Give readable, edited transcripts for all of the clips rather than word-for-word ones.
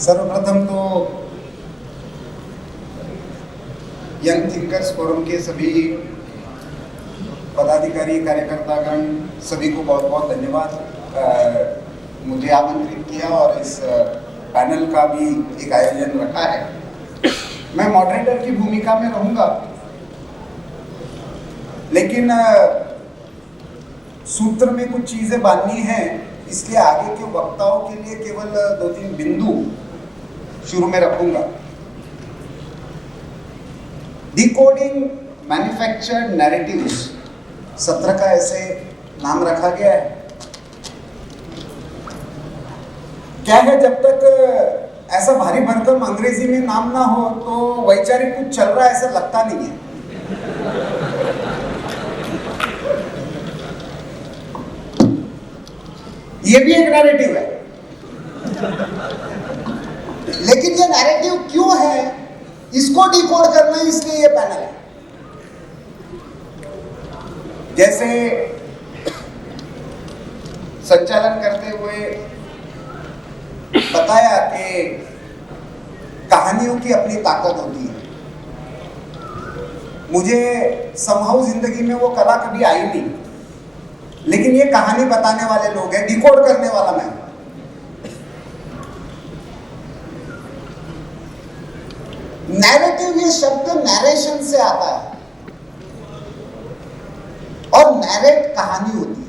सर्वप्रथम तो young thinkers forum के सभी पदाधिकारी कार्यकर्तागण सभी को बहुत बहुत धन्यवाद। मुझे आमंत्रित किया और इस पैनल का भी एक आयोजन रखा है। मैं मॉडरेटर की भूमिका में रहूंगा, लेकिन सूत्र में कुछ चीजें बांधनी हैं, इसलिए आगे के वक्ताओं के लिए केवल 2-3 बिंदु शुरू में रखूंगा। डिकोडिंग मैन्युफैक्चर्ड नैरेटिव्स सत्र का ऐसे नाम रखा गया है। क्या है, जब तक ऐसा भारी भरकम अंग्रेजी में नाम ना हो तो वैचारिक कुछ चल रहा है ऐसा लगता नहीं है। ये भी एक नैरेटिव है, लेकिन ये नैरेटिव क्यों है इसको डिकोड करना है, इसलिए ये पैनल है। जैसे संचालन करते हुए बताया कि कहानियों की अपनी ताकत होती है। मुझे समहाउ जिंदगी में वो कला कभी आई नहीं, लेकिन ये कहानी बताने वाले लोग हैं, डिकोड करने वाला मैं। नैरेटिव ये शब्द नैरेशन से आता है और नैरेट कहानी होती है।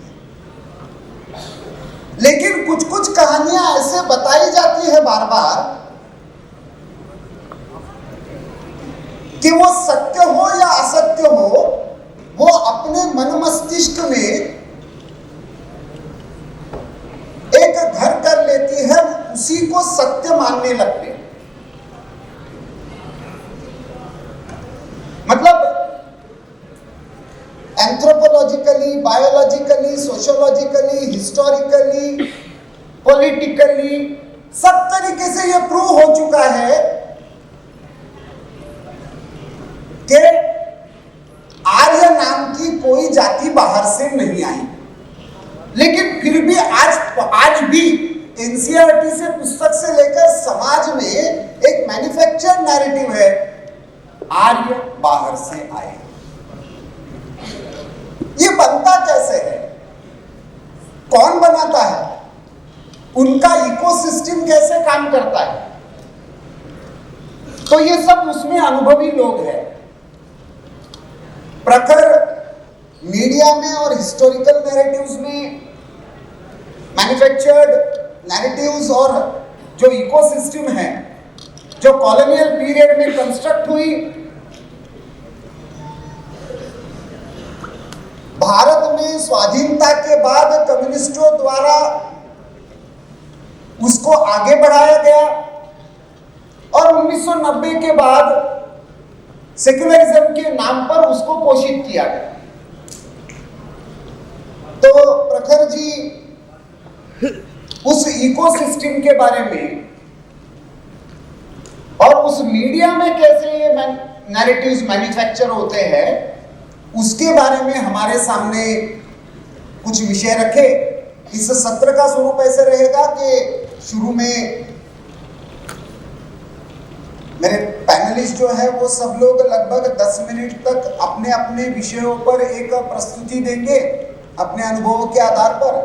लेकिन कुछ कुछ कहानियां ऐसे बताई जाती है बार बार कि वो सत्य हो या असत्य हो, वो अपने मन मस्तिष्क में एक घर कर लेती है, उसी को सत्य मानने लगते हैं। मतलब एंथ्रोपोलॉजिकली, बायोलॉजिकली, सोशियोलॉजिकली, हिस्टोरिकली, पॉलिटिकली सब तरीके से यह प्रूव हो चुका है कि आर्य नाम की कोई जाति बाहर से नहीं आई। लेकिन फिर भी आज भी एनसीईआरटी से पुस्तक से लेकर समाज में एक मैन्युफैक्चर्ड नैरेटिव है, आर्य बाहर से आए। ये बनता कैसे है, कौन बनाता है, उनका इकोसिस्टम कैसे काम करता है, तो ये सब उसमें अनुभवी लोग हैं। प्रखर मीडिया में और हिस्टोरिकल नैरेटिव्स में मैन्युफैक्चर्ड नैरेटिव्स और जो इकोसिस्टम है, जो कॉलोनियल पीरियड में कंस्ट्रक्ट हुई, भारत में स्वाधीनता के बाद कम्युनिस्टों द्वारा उसको आगे बढ़ाया गया और 1990 के बाद सेक्युलरिज्म के नाम पर उसको पोषित किया गया। तो प्रखर जी उस इकोसिस्टम के बारे में और उस मीडिया में कैसे ये नैरेटिव्स मैन्युफैक्चर होते हैं, उसके बारे में हमारे सामने कुछ विषय रखे। इस सत्र का स्वरूप ऐसे रहेगा कि शुरू में मेरे पैनलिस्ट जो है वो सब लोग लगभग 10 मिनट तक अपने अपने विषयों पर एक प्रस्तुति देंगे अपने अनुभवों के आधार पर।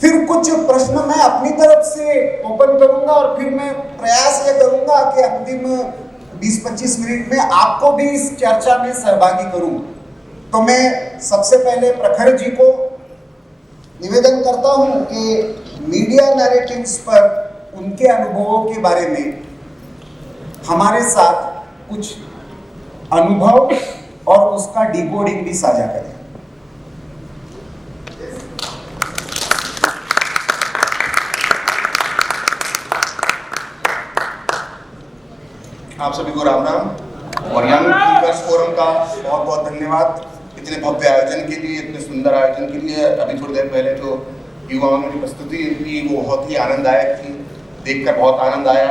फिर कुछ प्रश्न मैं अपनी तरफ से ओपन करूंगा और फिर मैं प्रयास ये करूंगा कि अंतिम 20-25 मिनट में आपको भी इस चर्चा में सहभागी करूं। तो मैं सबसे पहले प्रखर जी को निवेदन करता हूं कि मीडिया नैरेटिव्स पर उनके अनुभवों के बारे में हमारे साथ कुछ अनुभव और उसका डिकोडिंग भी साझा करें। आप सभी को राम राम और यंग थिंकर्स फोरम का बहुत बहुत धन्यवाद इतने भव्य आयोजन के लिए, इतने सुंदर आयोजन के लिए। अभी थोड़ी देर पहले जो युवाओं ने प्रस्तुति की वो बहुत ही आनंददायक थी, देखकर बहुत आनंद आया।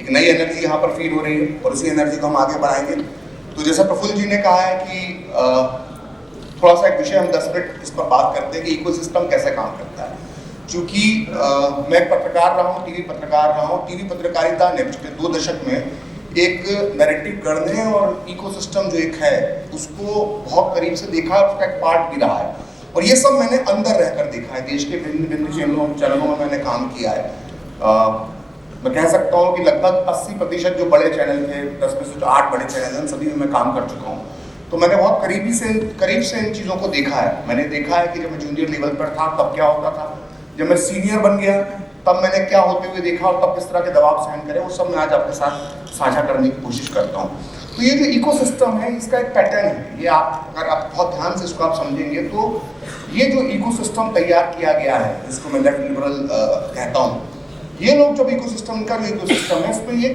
एक नई एनर्जी यहाँ पर फील हो रही है और उसी एनर्जी को हम आगे बढ़ाएंगे। तो जैसा प्रफुल्ल जी ने कहा है कि थोड़ा सा एक विषय हम 10 मिनट इस पर बात करते हैं कि इकोसिस्टम कैसे काम करता है। चूंकि मैं पत्रकार रहा हूँ, टीवी पत्रकार रहा हूँ, टीवी पत्रकारिता ने पिछले 2 दशक में एक नैरेटिव गढ़ने और इकोसिस्टम जो एक है उसको बहुत करीब से देखा, उसका एक पार्ट भी रहा है। और ये सब मैंने अंदर रहकर देखा है, देश के भिन्न चैनलों में मैंने काम किया है। मैं कह सकता हूँ कि लगभग 80% जो बड़े चैनल थे, 10 में से जो 8 बड़े चैनल हैं, सभी में मैं काम कर चुका हूँ। तो मैंने बहुत करीब से इन चीज़ों को देखा है। मैंने देखा है कि जब मैं जूनियर लेवल पर था तब क्या होता था, जब मैं सीनियर बन गया तब मैंने क्या होते हुए देखा और तब किस तरह के दबाव सहन करे, वो सब मैं आज आपके साथ साझा करने की कोशिश करता हूँ। तो ये जो इकोसिस्टम है इसका एक पैटर्न है, ये आप अगर आप बहुत ध्यान से इसको आप समझेंगे तो ये जो इकोसिस्टम तैयार किया गया है, जिसको मैं लेफ्ट लिबरल कहता हूँ, ये लोग जब इकोसिस्टम का जो इकोसिस्टम है इसमें ये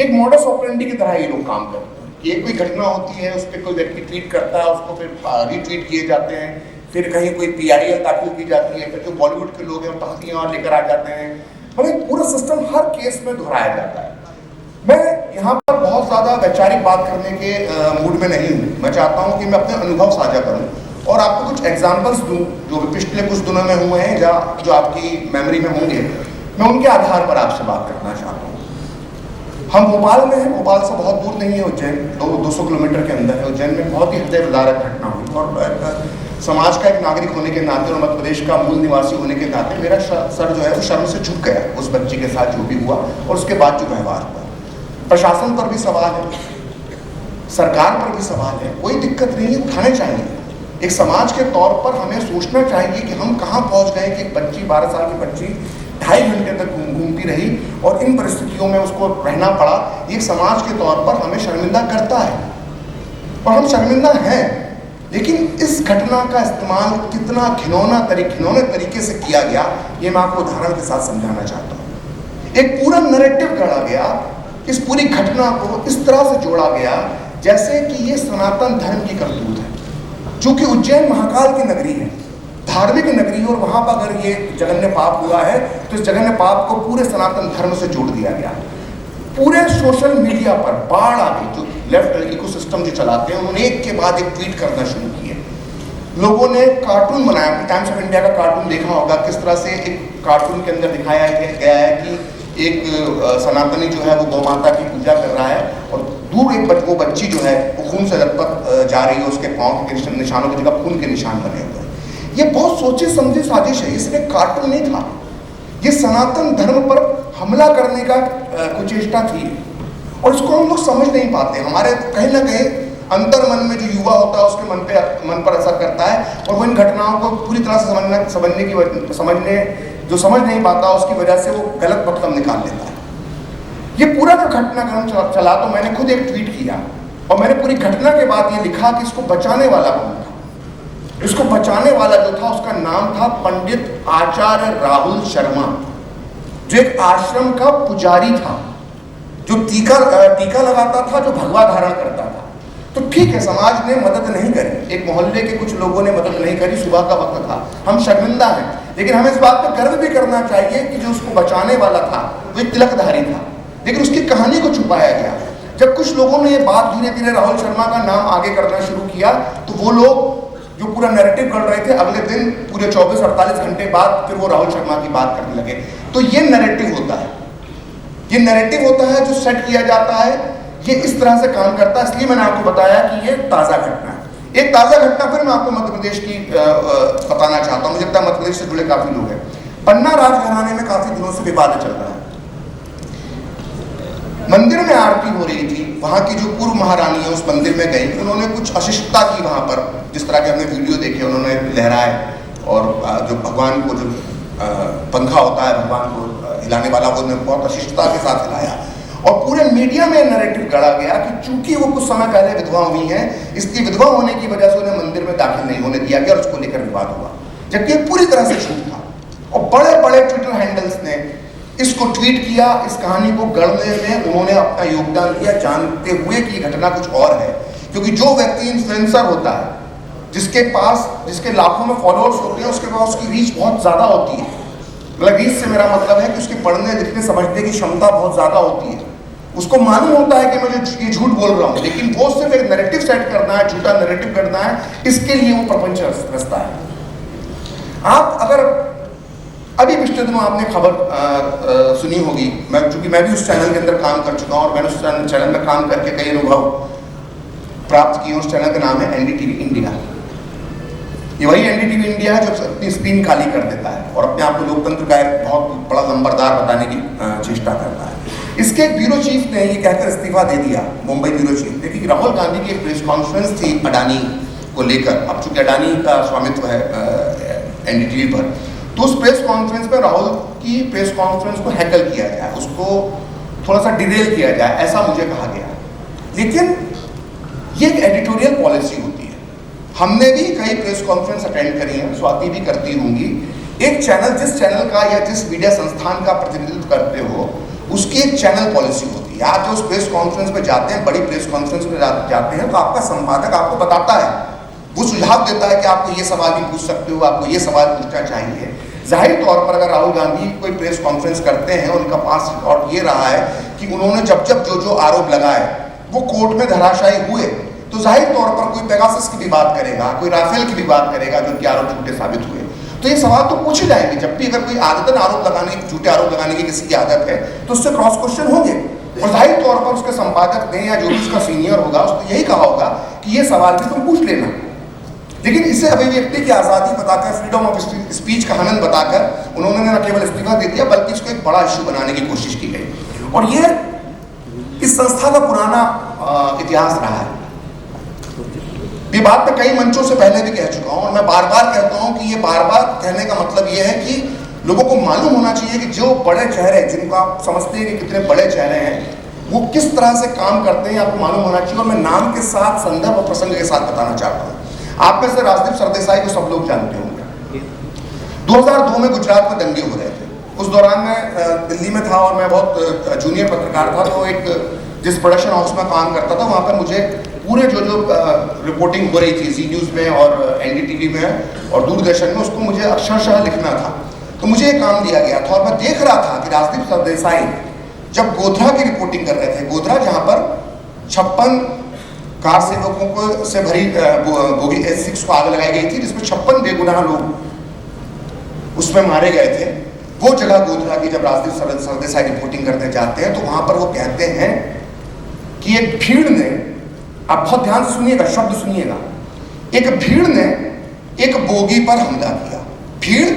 एक मॉडस ऑपरेंडी की तरह ये लोग काम करते हैं। ये कोई घटना होती है, उस पर कोई व्यक्ति ट्वीट करता है, उसको फिर रीट्वीट किए जाते हैं, फिर कहीं कोई PIL दाखिल की जाती है, फिर जो बॉलीवुड के लोग हैं वो तख्तियाँ लेकर आ जाते हैं, मतलब पूरा सिस्टम हर केस में दोहराया जाता है। मैं यहाँ पर बहुत ज़्यादा वैचारिक बात करने के मूड में नहीं हूँ। मैं चाहता हूँ कि मैं अपने अनुभव साझा करूँ और आपको कुछ एग्जाम्पल्स दूँ जो पिछले कुछ दिनों में हुए हैं या जो आपकी मेमोरी में होंगे, मैं उनके आधार पर आपसे बात करना चाहता हूँ। हम भोपाल में हैं, भोपाल से बहुत दूर नहीं है उज्जैन, 200 किलोमीटर के अंदर है। उज्जैन में बहुत ही हृदय विदारक घटना हुई और समाज का एक नागरिक होने के नाते और मध्य प्रदेश का मूल निवासी होने के नाते मेरा सर जो है वो शर्म से झुक गया उस बच्ची के साथ जो भी हुआ और उसके बाद जो व्यवहार हुआ। प्रशासन पर भी सवाल है, सरकार पर भी सवाल है, कोई दिक्कत नहीं है, उठाने चाहिए। एक समाज के तौर पर हमें सोचना चाहिए कि हम कहाँ पहुँच गए कि एक बच्ची 12 साल की बच्ची 2.5 घंटे तक घूमती रही और इन परिस्थितियों में उसको रहना पड़ा। एक समाज के तौर पर हमें शर्मिंदा करता है और हम शर्मिंदा हैं, लेकिन इस घटना का इस्तेमाल कितना घिनौने तरीके से किया गया, ये मैं आपको उदाहरण के साथ समझाना चाहता हूँ। एक पूरा नैरेटिव गढ़ा गया, इस पूरी घटना को इस तरह से जोड़ा गया जैसे कि ये सनातन धर्म की करतूत है। चूंकि उज्जैन महाकाल की नगरी है, धार्मिक नगरी, और वहाँ पर अगर ये जघन्य पाप हुआ है तो इस जघन्य पाप को पूरे सनातन धर्म से जोड़ दिया गया। पूरे सोशल मीडिया पर बाढ़ आ गई। जो लेफ्ट इकोसिस्टम जो चलाते हैं उन्होंने एक के बाद एक ट्वीट करना शुरू किए। लोगों ने कार्टून बनाया, टाइम्स ऑफ इंडिया का कार्टून देखा होगा, किस तरह से एक कार्टून के अंदर दिखाया गया है कि एक सनातनी जो है वो गौ माता की पूजा कर रहा है और दूर एक वो बच्ची जो है वो खून से लथपथ जा रही है, उसके पाँव के निशानों की जगह खून के निशान बने हुए हैं। ये बहुत सोचे समझे साजिश है, इसमें कार्टून नहीं था, ये सनातन धर्म पर हमला करने का कुचेष्टा थी और इसको हम लोग समझ नहीं पाते। हमारे कहीं ना कहीं अंतर मन में जो युवा होता है उसके मन पर असर करता है और वो इन घटनाओं को पूरी तरह से समझ नहीं पाता, उसकी वजह से वो गलत मतलब निकाल लेता है। ये पूरा जो घटनाक्रम चला तो मैंने खुद एक ट्वीट किया और मैंने पूरी घटना के बाद ये लिखा कि इसको बचाने वाला कौन था। इसको बचाने वाला जो था उसका नाम था पंडित आचार्य राहुल शर्मा, जो एक आश्रम का पुजारी था, जो टीका लगाता था, जो भगवा धारण करता था। तो ठीक है, समाज ने मदद नहीं करी, एक मोहल्ले के कुछ लोगों ने मदद नहीं करी, सुबह का वक्त था, हम शर्मिंदा हैं, लेकिन हमें इस बात पर गर्व भी करना चाहिए कि जो उसको बचाने वाला था वो एक तिलकधारी था, लेकिन उसकी कहानी को छुपाया गया। जब कुछ लोगों ने ये बात धीरे धीरे राहुल शर्मा का नाम आगे करना शुरू किया तो वो लोग जो पूरा नैरेटिव कर रहे थे अगले दिन पूरे 24-48 घंटे बाद फिर वो राहुल शर्मा की बात करने लगे। तो ये नैरेटिव होता है, ये नैरेटिव होता है जो सेट किया जाता है, ये इस तरह से काम करता है। इसलिए मैंने आपको बताया कि ये ताज़ा घटना है। एक ताज़ा घटना फिर मैं आपको मध्य प्रदेश की बताना चाहता हूँ। मुझे लगता है मध्य प्रदेश से जुड़े काफ़ी लोग हैं। पन्ना राजघराने में काफ़ी दिनों से विवाद चल रहा है। मंदिर में आरती हो रही थी, वहाँ की जो पूर्व महारानी है उस मंदिर में गई, उन्होंने कुछ अशिष्टता की वहाँ पर, जिस तरह के हमने वीडियो देखे, उन्होंने लहराए और जो भगवान को जो पंखा होता है भगवान को हिलाने वाला, वो उन्होंने बहुत अशिष्टता के साथ हिलाया और पूरे मीडिया में नैरेटिव गढ़ा गया कि चूंकि वो कुछ समय पहले विधवा हुई हैं, इसकी विधवा होने की वजह से उन्हें मंदिर में दाखिल नहीं होने दिया गया और उसको लेकर विवाद हुआ, जबकि पूरी तरह से झूठ था। और बड़े बड़े ट्विटर हैंडल्स ने इसको ट्वीट किया, इस कहानी को गढ़ने में उन्होंने अपना योगदान दिया, जानते हुए कि ये घटना कुछ और है। क्योंकि जो व्यक्ति इन्फ्लुएंसर होता है, जिसके लाखों में फॉलोअर्स होते हैं, उसके पास उसकी रीच बहुत ज़्यादा होती है। मतलब रीच से मेरा मतलब है कि उसके पढ़ने लिखने समझने की क्षमता बहुत ज़्यादा होती है। उसको मालूम होता है कि मैं ये झूठ बोल रहा हूँ, लेकिन वो सिर्फ एक नैरेटिव सेट करना है, झूठा नैरेटिव करना है, इसके लिए वो प्रपंच रचता है। आप अगर अभी पिछले दिनों आपने खबर सुनी होगी, चूंकि मैं भी उस चैनल के अंदर काम कर चुका हूँ और मैंने उस चैनल में काम करके कई अनुभव प्राप्त किए। उस चैनल का नाम है एनडीटीवी इंडिया। ये वही एनडीटीवी इंडिया है जो अपनी स्क्रीन खाली कर देता है और अपने आप को लोकतंत्र का एक बहुत बड़ा नंबरदार बताने की चेष्टा करता है। इसके एक ब्यूरो चीफ ने ये कहकर इस्तीफा दे दिया, मुंबई ब्यूरो चीफ ने, कि राहुल गांधी की एक प्रेस कॉन्फ्रेंस थी अडानी को लेकर। अब चूंकि अडानी का स्वामित्व है एनडीटीवी पर, तो उस प्रेस कॉन्फ्रेंस में राहुल की प्रेस कॉन्फ्रेंस को हैकल किया जाए, उसको थोड़ा सा डिरेल किया जाए, ऐसा मुझे कहा गया। लेकिन ये एक एडिटोरियल पॉलिसी होती है। हमने भी कई प्रेस कॉन्फ्रेंस अटेंड करी हैं, स्वाति भी करती होंगी। एक चैनल, जिस चैनल का या जिस मीडिया संस्थान का प्रतिनिधित्व करते हो, उसकी एक चैनल पॉलिसी होती है। आप जो उस प्रेस कॉन्फ्रेंस में जाते हैं, बड़ी प्रेस कॉन्फ्रेंस में जाते हैं, तो आपका संपादक आपको बताता है, वो सुझाव देता है कि आपको ये सवाल भी पूछ सकते हो, आपको ये सवाल पूछना चाहिए। जाहिर तौर पर अगर राहुल गांधी कोई प्रेस कॉन्फ्रेंस करते हैं, उनका पास रिकॉर्ड ये रहा है कि उन्होंने जब जब जो आरोप लगाए वो कोर्ट में धराशायी हुए, तो जाहिर तौर पर कोई पेगासस की भी बात करेगा, कोई राफेल की भी बात करेगा, जो उनके आरोप झूठे साबित हुए। तो ये सवाल तो पूछे जाएंगे। जब भी अगर कोई आदतन आरोप लगाने, झूठे आरोप लगाने की किसी की आदत है, तो उससे क्रॉस क्वेश्चन होंगे। और जाहिर तौर पर उसके संपादक ने या जो भी उसका सीनियर होगा, उसने यही कहा होगा कि ये सवाल भी तुम पूछ लेना। लेकिन इसे अभिव्यक्ति की आज़ादी बताकर, फ्रीडम ऑफ स्पीच का हनन बताकर उन्होंने न केवल इस्तीफा दे दिया, बल्कि इसको एक बड़ा इश्यू बनाने की कोशिश की गई। और ये इस संस्था का पुराना इतिहास रहा है। ये बात मैं कई मंचों से पहले भी कह चुका हूं और मैं बार बार कहता हूं कि ये बार बार कहने का मतलब ये है कि लोगों को मालूम होना चाहिए कि जो बड़े चेहरे, जिनको आप समझते हैं कि कितने बड़े चेहरे हैं, वो किस तरह से काम करते हैं, आपको मालूम होना चाहिए। और मैं नाम के साथ, संदर्भ और प्रसंग के साथ बताना चाहता हूँ। आप में से राजदीप सरदेसाई को सब लोग जानते होंगे। 2002 में गुजरात में दंगे हो रहे थे। उस दौरान मैं दिल्ली में था और मैं बहुत जूनियर पत्रकार था। तो एक जिस प्रोडक्शन हाउस में काम करता था, वहाँ पर मुझे पूरे जो रिपोर्टिंग हो रही थी जी न्यूज़ में और एनडीटीवी में और दूरदर्शन में, उसको मुझे अक्षरशः लिखना था। तो मुझे ये काम दिया गया था और मैं देख रहा था कि राजदीप सरदेसाई जब गोधरा की रिपोर्टिंग कर रहे थे, गोधरा जहाँ पर 56 कार सेवकों को से भरी बोगी S6 को आग लगाई गई थी, जिसमें 56 बेगुनाह लोग उसमें मारे गए थे, वो जगह गोधरा की जब राजदीप सरदेसाई रिपोर्टिंग करने जाते हैं, तो वहां पर वो कहते हैं कि एक भीड़ ने, आप बहुत ध्यान से सुनिएगा, शब्द सुनिएगा, एक भीड़ ने एक बोगी पर हमला किया। भीड़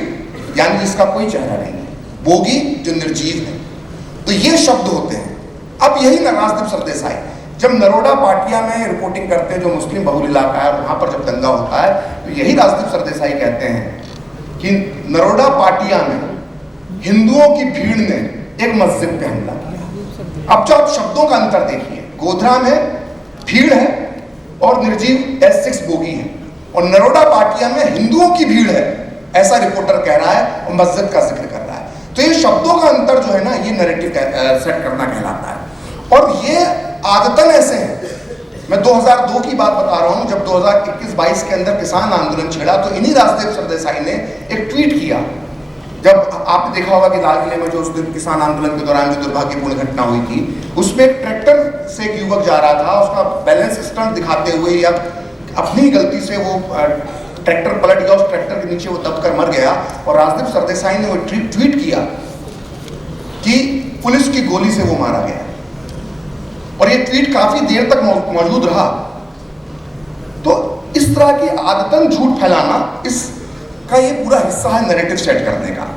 यानी जिसका कोई चेहरा नहीं है, बोगी जो निर्जीव है। तो ये शब्द होते हैं। अब यही ना राजदीप सरदेसाई जब नरोडा पाटिया में रिपोर्टिंग करते हैं, जो मुस्लिम बहुल इलाका है, वहां पर जब दंगा होता है, तो यही राजदीप सरदेसाई कहते हैं कि नरोडा पाटिया में हिंदुओं की भीड़ ने एक मस्जिद पे हमला किया। अब जो आप शब्दों का अंतर देखिए, गोधरा में भीड़ है और निर्जीव S6 बोगी है, और नरोडा पाटिया में हिंदुओं की भीड़ है, ऐसा रिपोर्टर कह रहा है और मस्जिद का जिक्र कर रहा है। तो ये शब्दों का अंतर जो है ना, ये नैरेटिव सेट करना कहलाता है। और ये आदतन ऐसे हैं। मैं 2002 की बात बता रहा हूं, जब 2021-22 के अंदर किसान आंदोलन छिड़ा, तो इन्हीं राजदीप सरदेसाई ने एक ट्वीट किया। जब आपने देखा होगा कि लाल किले में जो उस दिन किसान आंदोलन के दौरान जो दुर्भाग्यपूर्ण घटना हुई थी, उसमें एक ट्रैक्टर से एक युवक जा रहा था, उसका बैलेंस स्टंट दिखाते हुए या अपनी गलती से वो ट्रैक्टर पलट गया, उस ट्रैक्टर के नीचे वो दबकर मर गया, और राजदीप सरदेसाई ने वो ट्वीट किया कि पुलिस की गोली से वो मारा गया। और ये ट्वीट काफी देर तक मौजूद रहा। तो इस तरह की आदतन झूठ फैलाना इसका ये पूरा हिस्सा है नैरेटिव सेट करने का।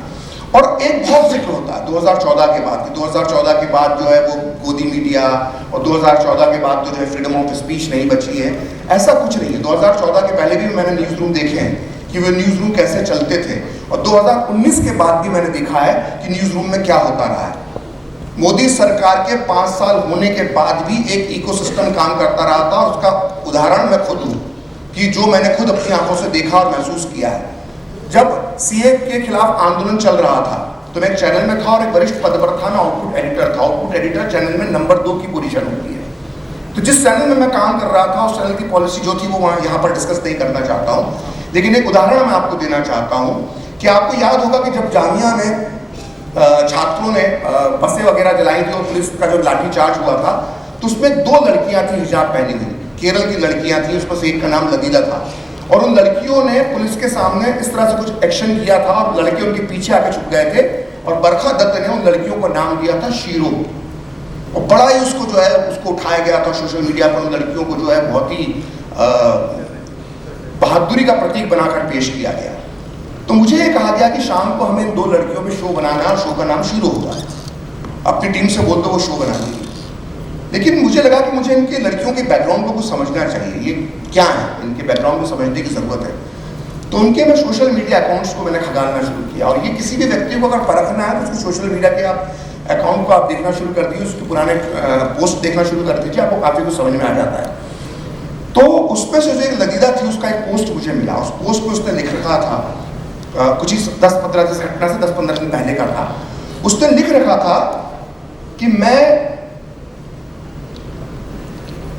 और एक बहुत जिक्र होता है 2014 के बाद, 2014 के बाद जो है वो गोदी मीडिया, और 2014 के बाद तो जो है फ्रीडम ऑफ स्पीच नहीं बची है। ऐसा कुछ नहीं है। 2014 के पहले भी मैंने न्यूज़ रूम देखे हैं कि वो न्यूज़ रूम कैसे चलते थे, और 2019 के बाद भी मैंने देखा है कि न्यूज़ रूम में क्या होता रहा है। मोदी सरकार के 5 साल होने के बाद भी एक इकोसिस्टम काम करता रहा था, और उसका उदाहरण मैं खुद हूँ कि जो मैंने खुद अपनी आंखों से देखा और महसूस किया है। जब सीए के खिलाफ आंदोलन चल रहा था, तो मैं एक चैनल में था और एक वरिष्ठ पद पर था, मैं आउटपुट एडिटर था। आउटपुट एडिटर चैनल में नंबर 2 की पोजीशन होती है। तो जिस चैनल में मैं काम कर रहा था, उस चैनल की पॉलिसी जो थी वो वहाँ यहाँ पर डिस्कस नहीं करना चाहता हूँ, लेकिन एक उदाहरण मैं आपको देना चाहता हूँ कि आपको याद होगा कि जब जामिया में छात्रों ने बसें वगैरह जलाई थी और पुलिस का जो लाठीचार्ज हुआ था, तो उसमें 2 लड़कियां थी हिजाब पहनी हुई, केरल की लड़कियां थी, उसमें से एक का नाम लदीला था। और उन लड़कियों ने पुलिस के सामने इस तरह से कुछ एक्शन किया था और लड़के उनके पीछे आके छुप गए थे और बरखा दत्त ने उन लड़कियों को नाम दिया था शीरो और बड़ा ही उसको जो है उसको उठाया गया था सोशल मीडिया पर। उन लड़कियों को जो है बहुत ही बहादुरी का प्रतीक बनाकर पेश किया गया। तो मुझे ये कहा गया कि शाम को हमें इन 2 लड़कियों पे शो बनाना है और शो का नाम शीरो होगा, अपनी टीम से बोल दो वो शो बना देगी। लेकिन मुझे लगा कि मुझे इनके लड़कियों के बैकग्राउंड को कुछ समझना चाहिए, ये क्या है, इनके बैकग्राउंड को समझने की ज़रूरत है। तो उनके मैं सोशल मीडिया अकाउंट्स को मैंने खंगालना शुरू किया और ये किसी भी व्यक्ति को अगर परखना है तो उसको सोशल मीडिया के आप अकाउंट को आप देखना शुरू कर दीजिए, उसके पुराने पोस्ट देखना शुरू कर दीजिए, आपको काफ़ी कुछ समझ में आ जाता है। तो उस पर से जो एक लगीदा थी उसका एक पोस्ट मुझे मिला, उस पोस्ट पे उसने लिख रखा था कुछ ही 10-15 दिन, घटना से 10-15 दिन पहले का था। उसने लिख रखा था कि मैं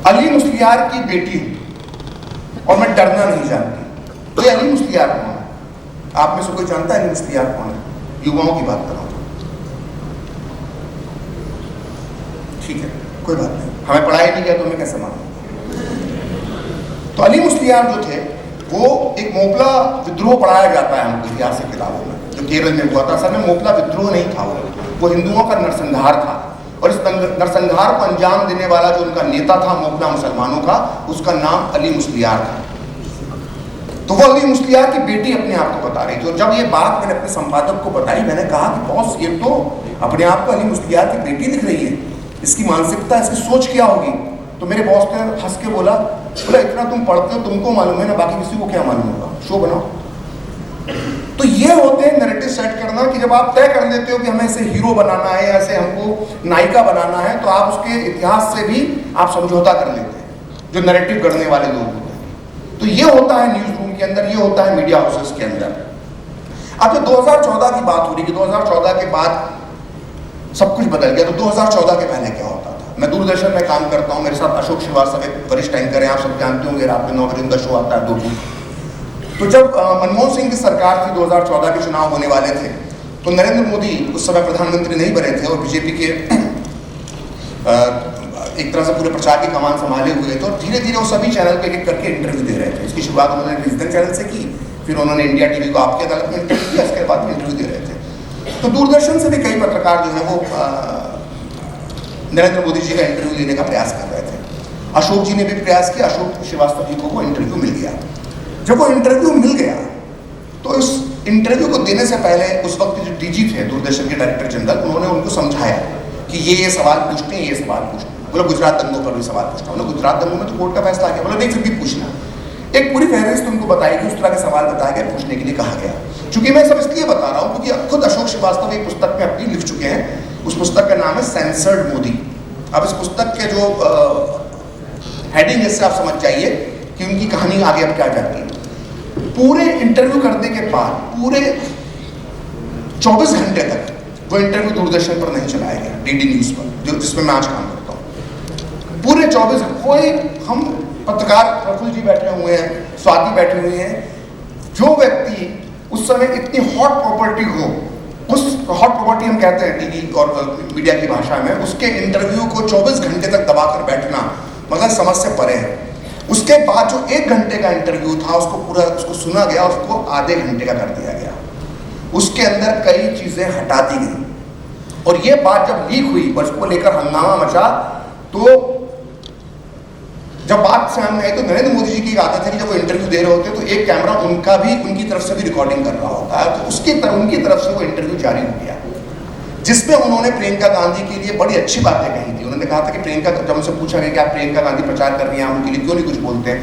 अली मुस्लियार की बेटी हूं और मैं डरना नहीं जानती। तो ये अली मुस्लियार कौन है? आप में से कोई जानता है अली मुस्लियार कौन है? युवाओं की बात कर रहा हूं। ठीक है, कोई बात नहीं, हमें पढ़ाई नहीं किया तो हमें कैसे मालूम। तो अली मुस्लियार जो थे वो एक मोपला विद्रोह पढ़ाया जाता है हमको इतिहास की किताबों में, जो केरल में हुआ था। असल में मोपला विद्रोह नहीं था, वो हिंदुओं का नरसंहार था और इस नरसंहार को अंजाम देने वाला जो उनका नेता था मोपला मुसलमानों का, उसका नाम अली मुस्लियार था। तो वो अली मुस्लियार की बेटी अपने आप को बता रही थी और जब ये बात मैंने अपने संपादक को बताई, मैंने कहा कि बॉस ये तो अपने आप को अली मुस्लियार की बेटी लिख रही है, इसकी मानसिकता, इसकी सोच क्या होगी। तो मेरे बॉस ने हंस के बोला इतना तुम पढ़ते हो तुमको मालूम है ना, बाकी किसी को क्या मालूम होगा, शो बनाओ। तो ये होते हैं नैरेटिव सेट करना कि जब आप तय कर लेते हो कि हमें ऐसे हीरो बनाना है, ऐसे हमको नायिका बनाना है, तो आप उसके इतिहास से भी आप समझौता कर लेते हैं, जो नैरेटिव करने वाले लोग होते हैं। तो ये होता है न्यूज रूम के अंदर, ये होता है मीडिया हाउसेस के अंदर। अब जो 2014 की बात हो रही है, 2014 के बाद सब कुछ बदल गया, तो 2014 के पहले क्या होता था? मैं दूरदर्शन में काम करता हूँ, मेरे साथ अशोक श्रीवास्तव एक वरिष्ठ एंकर हैं, आप सब जानते होंगे, रात में 9 बजे उनका शो आता है 2 तो जब मनमोहन सिंह की सरकार थी, 2014 के चुनाव होने वाले थे, तो नरेंद्र मोदी उस समय प्रधानमंत्री नहीं बने थे और बीजेपी के एक तरह से पूरे प्रचार की कमान संभाले हुए थे और धीरे धीरे वो सभी चैनल पे एक करके इंटरव्यू दे रहे थे। इसकी शुरुआत उन्होंने रीजनल चैनल से की, फिर उन्होंने इंडिया टीवी को आपकी अदालत में इंटरव्यू किया, इसके बाद इंटरव्यू दे रहे थे। तो दूरदर्शन से भी कई पत्रकार जो है वो नरेंद्र मोदी जी का इंटरव्यू लेने का प्रयास कर रहे थे। अशोक जी ने भी प्रयास किया, अशोक श्रीवास्तव जी को वो इंटरव्यू मिल गया। जब वो इंटरव्यू मिल गया तो इस इंटरव्यू को देने से पहले उस वक्त जो डीजी थे दूरदर्शन के डायरेक्टर जनरल, उन्होंने उनको समझाया कि ये सवाल पूछते हैं, ये सवाल पूछते हैं। बोला गुजरात दंगों पर भी सवाल पूछना, बोला गुजरात दंगों में तो कोर्ट का फैसला आ गया, बोला नहीं फिर भी पूछना। एक पूरी फहरिस्त उनको बताई कि उस तरह के सवाल बताया गया, पूछने के लिए कहा गया। चूंकि मैं सब इसलिए बता रहा हूँ क्योंकि खुद अशोक श्रीवास्तव एक पुस्तक में अपनी लिख चुके हैं, उस पुस्तक का नाम है सेंसर्ड मोदी। अब इस पुस्तक के जो हेडिंग है इससे आप समझ जाइए कि उनकी कहानी आगे अब क्या जाती है। पूरे इंटरव्यू करने के बाद पूरे 24 घंटे तक वो इंटरव्यू दूरदर्शन पर नहीं चलाया गया, डीडी न्यूज पर, जो जिसमें मैं आज काम करता हूँ। पूरे 24 वही हम पत्रकार प्रफुल्ल जी बैठे हुए हैं, स्वाति बैठे हुए हैं, जो व्यक्ति उस समय इतनी हॉट प्रॉपर्टी हो, उस हॉट प्रॉपर्टी हम कहते हैं टीवी और मीडिया की भाषा में, उसके इंटरव्यू को 24 घंटे तक दबाकर बैठना मगर समझ से परे है। उसके बाद जो 1 घंटे का इंटरव्यू था उसको सुना गया, उसको आधे घंटे का कर दिया गया। उसके अंदर कई चीजें हटा दी गई और ये बात जब लीक हुई और उसको लेकर हंगामा मचा, तो जब बात सामने आई तो नरेंद्र मोदी जी की एक आदत है कि जब वो इंटरव्यू दे रहे होते हैं तो एक कैमरा उनका भी उनकी तरफ से भी रिकॉर्डिंग कर रहा होता है, तो उनकी तरफ से वो इंटरव्यू जारी हो गया, जिसमें उन्होंने प्रियंका गांधी के लिए बड़ी अच्छी बातें कही थी। उन्होंने कहा था कि प्रियंका, जब उनसे पूछा गया कि आप प्रियंका गांधी प्रचार कर रही हैं, आप उनके लिए क्यों नहीं कुछ बोलते हैं,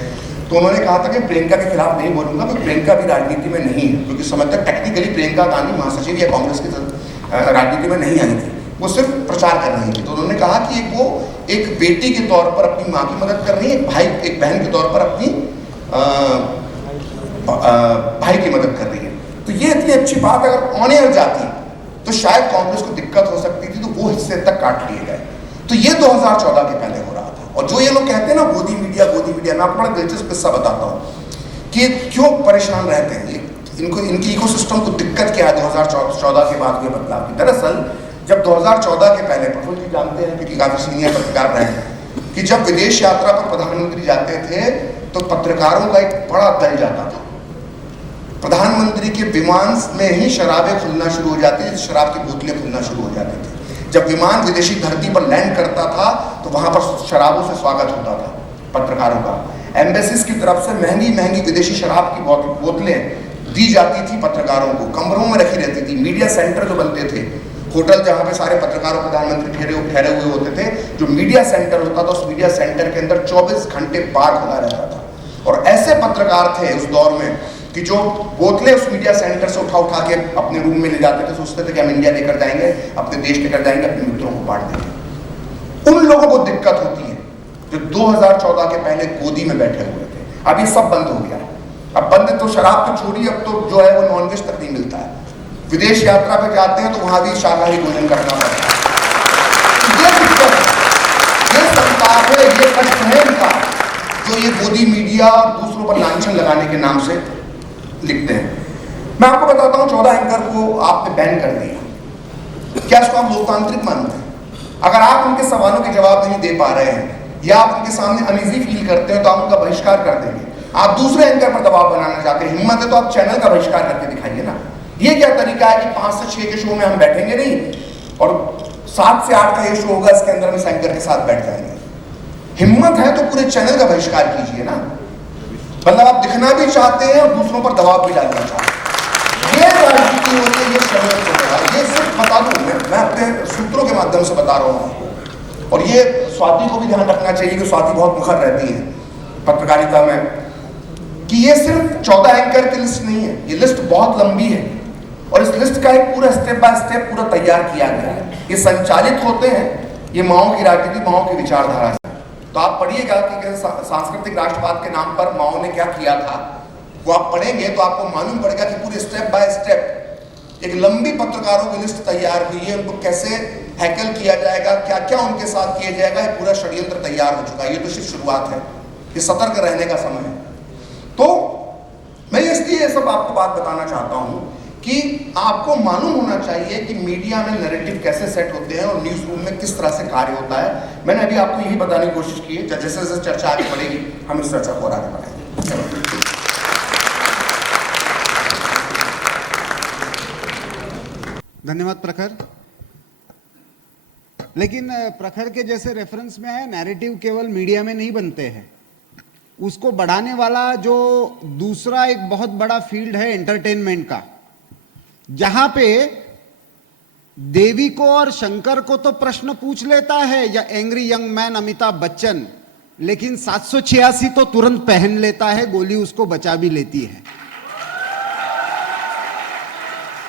तो उन्होंने कहा था कि प्रियंका के खिलाफ नहीं बोलूंगा क्योंकि प्रियंका भी राजनीति में नहीं है, क्योंकि समय तक टेक्निकली प्रियंका गांधी महासचिव या कांग्रेस की राजनीति में नहीं आई थी, वो सिर्फ प्रचार कर रही थी। तो उन्होंने कहा कि वो एक बेटी के तौर पर अपनी माँ की मदद कर रही है, एक बहन के तौर पर अपनी भाई की मदद कर रही है। तो ये इतनी अच्छी बात अगर ऑन एयर जाती तो शायद कांग्रेस को दिक्कत हो सकती थी, तो वो हिस्से तक काट लिए गए। तो ये 2014 के पहले हो रहा था। और जो ये लोग कहते हैं ना गोदी मीडिया, मैं आपको बड़ा दिलचस्प किस्सा बताता हूँ कि क्यों परेशान रहते हैं इनको, इनकी इकोसिस्टम को दिक्कत क्या है 2014 के बाद हुए बदलाव की। दरअसल जब 2014 के पहले, प्रफुल्ल जी जानते हैं क्योंकि काफी सीनियर पत्रकार रहे हैं, कि जब विदेश यात्रा पर प्रधानमंत्री जाते थे तो पत्रकारों का एक बड़ा दल जाता था। प्रधानमंत्री के विमान में ही शराबें खुलना शुरू हो जाती थी, शराब की बोतलें खुलना शुरू हो जाती थी। जब विमान विदेशी धरती पर लैंड करता था तो वहां पर शराबों से स्वागत होता था पत्रकारों का। एम्बेसीज की तरफ से महंगी महंगी विदेशी शराब की बोतलें दी जाती थी पत्रकारों को, कमरों में रखी रहती थी। मीडिया सेंटर जो बनते थे, होटल जहां पे सारे पत्रकारों प्रधानमंत्री ठहरे हुए होते थे, जो मीडिया सेंटर होता था, उस मीडिया सेंटर के अंदर 24 घंटे बार खुला रहता था। और ऐसे पत्रकार थे उस दौर में कि जो बोतलें उस मीडिया सेंटर से उठा के अपने रूम में ले जाते थे, सोचते थे कि हम इंडिया लेकर जाएंगे, अपने देश लेकर जाएंगे, अपने मित्रों को बांट देंगे। उन लोगों को दिक्कत होती है जो 2014 के पहले गोदी में बैठे हुए थे। अब ये सब बंद हो गया है। अब बंद तो शराब तो छोड़िए, अब तो जो है वो नॉनवेज तक नहीं मिलता है। विदेश यात्रा पे जाते हैं तो वहां भी शाकाहारी भोजन करना पड़ता है। ये दिक्कत है, ये संताप है, ये कष्ट है इनका, जो ये गोदी मीडिया और दूसरों पर लांछन लगाने के नाम से लिखते हैं। मैं आपको बताता हूँ, 14 एंकर को आपने बैन कर दिया। क्या इसको आप लोकतांत्रिक मानते हैं? अगर आप उनके सवालों के जवाब नहीं दे पा रहे हैं या आप उनके सामने अनईजी फील करते हैं तो आप उनका बहिष्कार कर देंगे। आप दूसरे एंकर पर दबाव बनाना चाहते हैं, हिम्मत है तो आप चैनल का बहिष्कार करके दिखाइए ना। ये क्या तरीका है कि 5 से 6 के शो में हम बैठेंगे नहीं और 7 से 8 का ये शो होगा, इसके अंदर हम इस एंकर के साथ बैठ जाएंगे। हिम्मत है तो पूरे चैनल का बहिष्कार कीजिए ना। मतलब आप दिखना भी चाहते हैं और दूसरों पर दबाव भी डालना चाहते हैं। ये राजनीति होती है, ये षड्यंत्र होता है। ये सिर्फ बता दूं, मैं अपने सूत्रों के माध्यम से बता रहा हूँ आपको। और ये स्वाति को भी ध्यान रखना चाहिए कि स्वाति बहुत मुखर रहती है पत्रकारिता में, कि ये सिर्फ 14 एंकर की लिस्ट नहीं है, ये लिस्ट बहुत लंबी है और इस लिस्ट का एक पूरा स्टेप बाय स्टेप पूरा तैयार किया गया है। ये संचालित होते हैं, ये माओ की राजनीति, माओ की विचारधारा से। तो आप पढ़िएगा कि सांस्कृतिक राष्ट्रवाद के नाम पर माओ ने क्या किया था, वो आप पढ़ेंगे तो आपको मालूम पड़ेगा कि पूरे स्टेप बाय स्टेप एक लंबी पत्रकारों की लिस्ट तैयार हुई है। उनको कैसे हैकल किया जाएगा, क्या क्या उनके साथ किया जाएगा, ये पूरा षड्यंत्र तैयार हो चुका है। ये तो सिर्फ शुरुआत है, ये सतर्क रहने का समय है। तो मैं इसलिए ये सब आपको बात बताना चाहता हूं कि आपको मालूम होना चाहिए कि मीडिया में नैरेटिव कैसे सेट होते हैं और न्यूज रूम में किस तरह से कार्य होता है। मैंने अभी आपको यही बताने की कोशिश की है। जैसे जैसे चर्चा आगे बढ़ेगी हम इस चर्चा को और आगे बढ़ाएंगे। धन्यवाद प्रखर। लेकिन प्रखर के जैसे रेफरेंस में है, नैरेटिव केवल मीडिया में नहीं बनते हैं, उसको बढ़ाने वाला जो दूसरा एक बहुत बड़ा फील्ड है एंटरटेनमेंट का, जहां पे देवी को और शंकर को तो प्रश्न पूछ लेता है या angry young man Amitabh Bachchan, लेकिन 786 तो तुरंत पहन लेता है, गोली उसको बचा भी लेती है।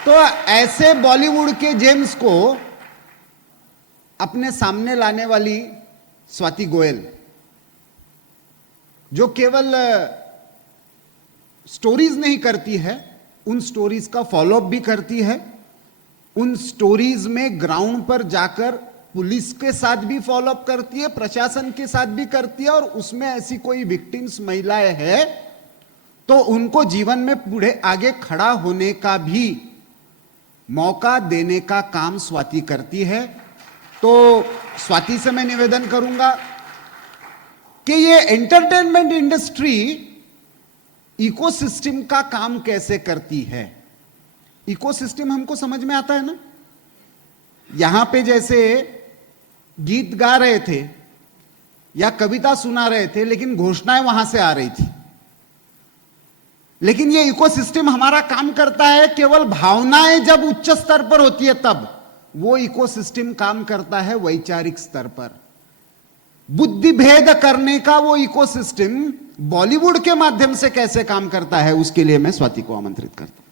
तो ऐसे बॉलीवुड के जेम्स को अपने सामने लाने वाली स्वाति गोयल, जो केवल स्टोरीज नहीं करती है, उन स्टोरीज का फॉलोअप भी करती है, उन स्टोरीज में ग्राउंड पर जाकर पुलिस के साथ भी फॉलोअप करती है, प्रशासन के साथ भी करती है, और उसमें ऐसी कोई विक्टिम्स महिलाएं हैं तो उनको जीवन में पूरे आगे खड़ा होने का भी मौका देने का काम स्वाति करती है। तो स्वाति से मैं निवेदन करूंगा कि ये एंटरटेनमेंट इंडस्ट्री इकोसिस्टम का काम कैसे करती है। इकोसिस्टम हमको समझ में आता है ना। यहां पे जैसे गीत गा रहे थे या कविता सुना रहे थे, लेकिन घोषणाएं वहां से आ रही थी, लेकिन ये इकोसिस्टम हमारा काम करता है केवल भावनाएं जब उच्च स्तर पर होती है तब। वो इकोसिस्टम काम करता है वैचारिक स्तर पर। बुद्धि भेद करने का वो इकोसिस्टम बॉलीवुड के माध्यम से कैसे काम करता है, उसके लिए मैं स्वाति को आमंत्रित करता हूं।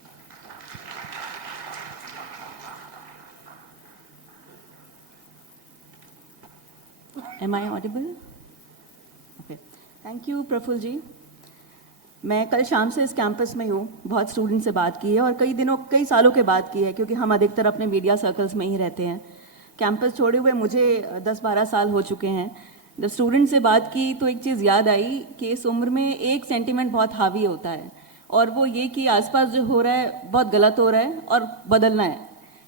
Am I audible? Okay. Thank you, Praful जी। मैं कल शाम से इस कैंपस में हूँ, बहुत स्टूडेंट से बात की है और कई सालों के बाद की है, क्योंकि हम अधिकतर अपने मीडिया सर्कल्स में ही रहते हैं। कैंपस छोड़े हुए मुझे 10-12 साल हो चुके हैं। जब स्टूडेंट से बात की तो एक चीज़ याद आई कि इस उम्र में एक सेंटिमेंट बहुत हावी होता है, और वो ये कि आसपास जो हो रहा है बहुत गलत हो रहा है और बदलना है।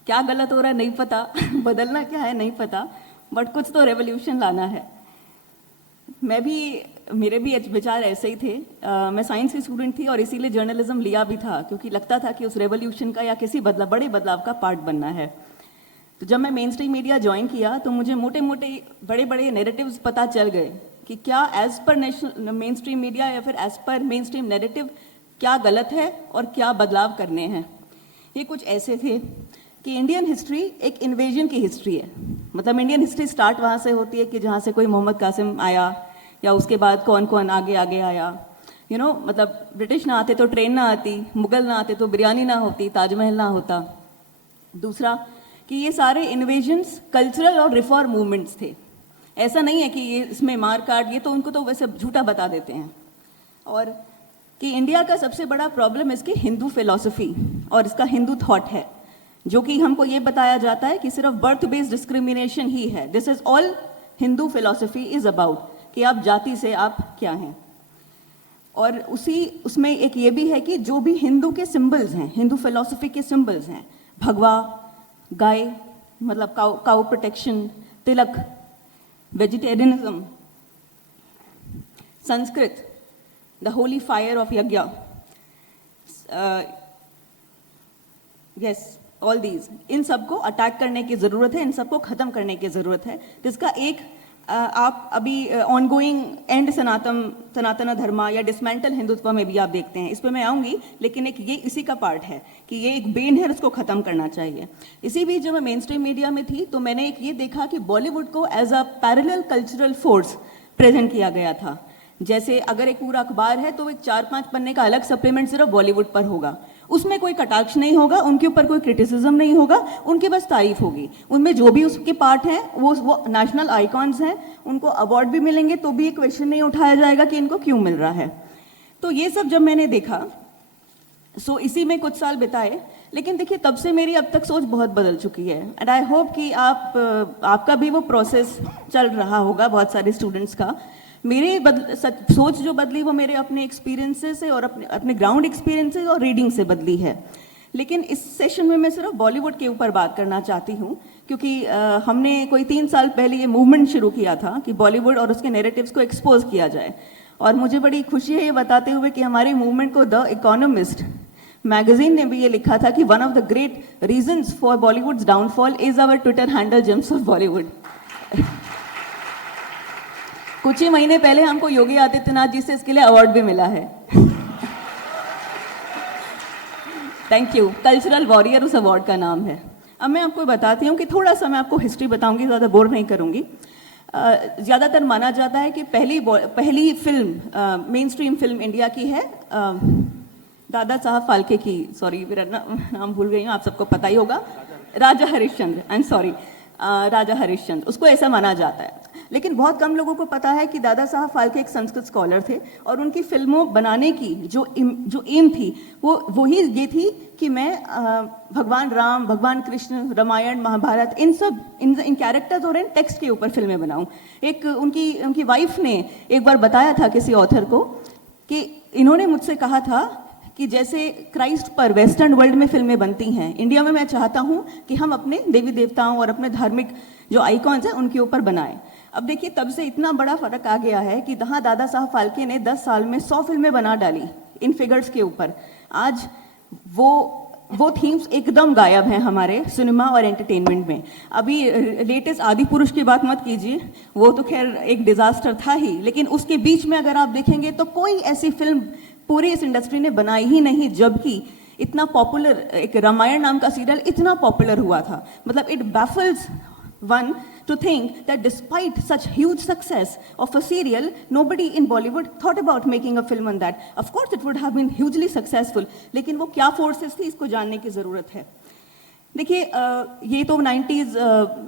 क्या गलत हो रहा है नहीं पता बदलना क्या है नहीं पता, बट कुछ तो रेवोल्यूशन लाना है। मैं भी, मेरे भी विचार ऐसे ही थे। मैं साइंस की स्टूडेंट थी और इसीलिए जर्नलिज्म लिया भी था, क्योंकि लगता था कि उस रेवोल्यूशन का या किसी बड़े बदलाव का पार्ट बनना है। तो जब मैं मेन स्ट्रीम मीडिया ज्वाइन किया तो मुझे मोटे मोटे बड़े बड़े नैरेटिव्स पता चल गए कि क्या as per national main stream media या फिर as per main stream narrative क्या गलत है और क्या बदलाव करने हैं। ये कुछ ऐसे थे कि इंडियन हिस्ट्री एक इन्वेजन की हिस्ट्री है। मतलब इंडियन हिस्ट्री स्टार्ट वहाँ से होती है कि जहाँ से कोई मोहम्मद कासिम आया, या उसके बाद कौन कौन आगे आगे आया। मतलब ब्रिटिश ना आते तो ट्रेन ना आती, मुगल ना आते तो बिरयानी ना होती, ताजमहल ना होता। दूसरा कि ये सारे इन्वेजन्स कल्चरल और रिफॉर्म मूवमेंट्स थे। ऐसा नहीं है कि ये इसमें मार काट, ये तो उनको तो वैसे झूठा बता देते हैं। और कि इंडिया का सबसे बड़ा प्रॉब्लम इसकी हिंदू फिलॉसफी और इसका हिंदू थॉट है, जो कि हमको ये बताया जाता है कि सिर्फ बर्थ बेस्ड डिस्क्रिमिनेशन ही है। This is all Hindu philosophy is about, कि आप जाति से आप क्या हैं। और उसमें एक ये भी है कि जो भी हिंदू के सिंबल्स हैं, हिंदू फिलॉसफी के सिंबल्स हैं, भगवा, गाय, मतलब cow protection, Tilak, vegetarianism, Sanskrit, the Holi fire of यज्ञ, यस, ऑल दीज, इन सबको अटैक करने की ज़रूरत है, इन सबको ख़त्म करने की ज़रूरत है। जिसका एक आप अभी ऑनगोइंग एंड सनातन धर्मा या डिसमेंटल हिंदुत्व में भी आप देखते हैं। इस पर मैं आऊँगी, लेकिन एक ये इसी का पार्ट है कि ये एक बेन है, इसको ख़त्म करना चाहिए। इसी बीच जब मैं मेन स्ट्रीम मीडिया में थी तो मैंने एक ये देखा कि बॉलीवुड को as a parallel cultural force present किया गया था। जैसे अगर एक पूरा अखबार है तो एक 4-5 पन्ने का अलग सप्लीमेंट सिर्फ बॉलीवुड पर होगा, उसमें कोई कटाक्ष नहीं होगा, उनके ऊपर कोई क्रिटिसिज्म नहीं होगा, उनकी बस तारीफ होगी। उनमें जो भी उसके पार्ट हैं वो नेशनल आइकॉन्स हैं, उनको अवार्ड भी मिलेंगे तो भी ये क्वेश्चन नहीं उठाया जाएगा कि इनको क्यों मिल रहा है। तो ये सब जब मैंने देखा, सो इसी में कुछ साल बिताए। लेकिन देखिए, तब से मेरी अब तक सोच बहुत बदल चुकी है, एंड आई होप कि आपका भी वो प्रोसेस चल रहा होगा, बहुत सारे स्टूडेंट्स का। मेरी सोच जो बदली वो मेरे अपने एक्सपीरियंसेस से और अपने ग्राउंड एक्सपीरियंसेस और रीडिंग से बदली है। लेकिन इस सेशन में मैं सिर्फ बॉलीवुड के ऊपर बात करना चाहती हूँ, क्योंकि हमने कोई 3 साल पहले ये मूवमेंट शुरू किया था कि बॉलीवुड और उसके नैरेटिव्स को एक्सपोज किया जाए। और मुझे बड़ी खुशी है ये बताते हुए कि हमारे मूवमेंट को द इकोनॉमिस्ट मैगजीन ने भी ये लिखा था कि one of the great reasons for Bollywood's downfall is our Twitter handle gems of Bollywood. कुछ ही महीने पहले हमको योगी आदित्यनाथ जी से इसके लिए अवार्ड भी मिला है। Thank you. कल्चरल वॉरियर उस अवार्ड का नाम है। अब मैं आपको बताती हूँ कि थोड़ा सा मैं आपको हिस्ट्री बताऊंगी, ज़्यादा बोर नहीं करूँगी। ज़्यादातर माना जाता है कि पहली film main stream film India की है दादा साहब फाल्के की, सॉरी मेरा नाम भूल गई हूँ, आप सबको पता ही होगा, राजा हरिश्चंद्र, आई एम सॉरी, राजा हरिश्चंद्र, उसको ऐसा माना जाता है। लेकिन बहुत कम लोगों को पता है कि दादा साहब फाल्के एक संस्कृत स्कॉलर थे और उनकी फिल्मों बनाने की जो एम थी वो ही ये थी कि मैं भगवान राम, भगवान कृष्ण, रामायण, महाभारत, इन कैरेक्टर्स और इन टेक्स्ट के ऊपर फिल्में बनाऊं। एक उनकी वाइफ ने एक बार बताया था किसी ऑथर को कि इन्होंने मुझसे कहा था कि जैसे क्राइस्ट पर वेस्टर्न वर्ल्ड में फिल्में बनती हैं, इंडिया में मैं चाहता हूँ कि हम अपने देवी देवताओं और अपने धार्मिक जो आइकॉन्स हैं उनके ऊपर बनाएं। अब देखिए, तब से इतना बड़ा फर्क आ गया है कि जहाँ दादा साहब फाल्के ने 10 साल में 100 फिल्में बना डाली इन फिगर्स के ऊपर, आज वो थीम्स एकदम गायब हैं हमारे सिनेमा और एंटरटेनमेंट में। अभी लेटेस्ट आदि पुरुष की बात मत कीजिए, वो तो खैर एक डिजास्टर था ही, लेकिन उसके बीच में अगर आप देखेंगे तो कोई ऐसी फिल्म पूरी इस इंडस्ट्री ने बनाई ही नहीं, जबकि इतना पॉपुलर एक रामायण नाम का सीरियल इतना पॉपुलर हुआ था। मतलब it baffles one to think that despite such huge success of a serial, nobody in Bollywood thought about making a film on that. Of course it would have been hugely successful, लेकिन वो क्या forces थी इसको जानने की ज़रूरत है। देखिए, ये तो 90s,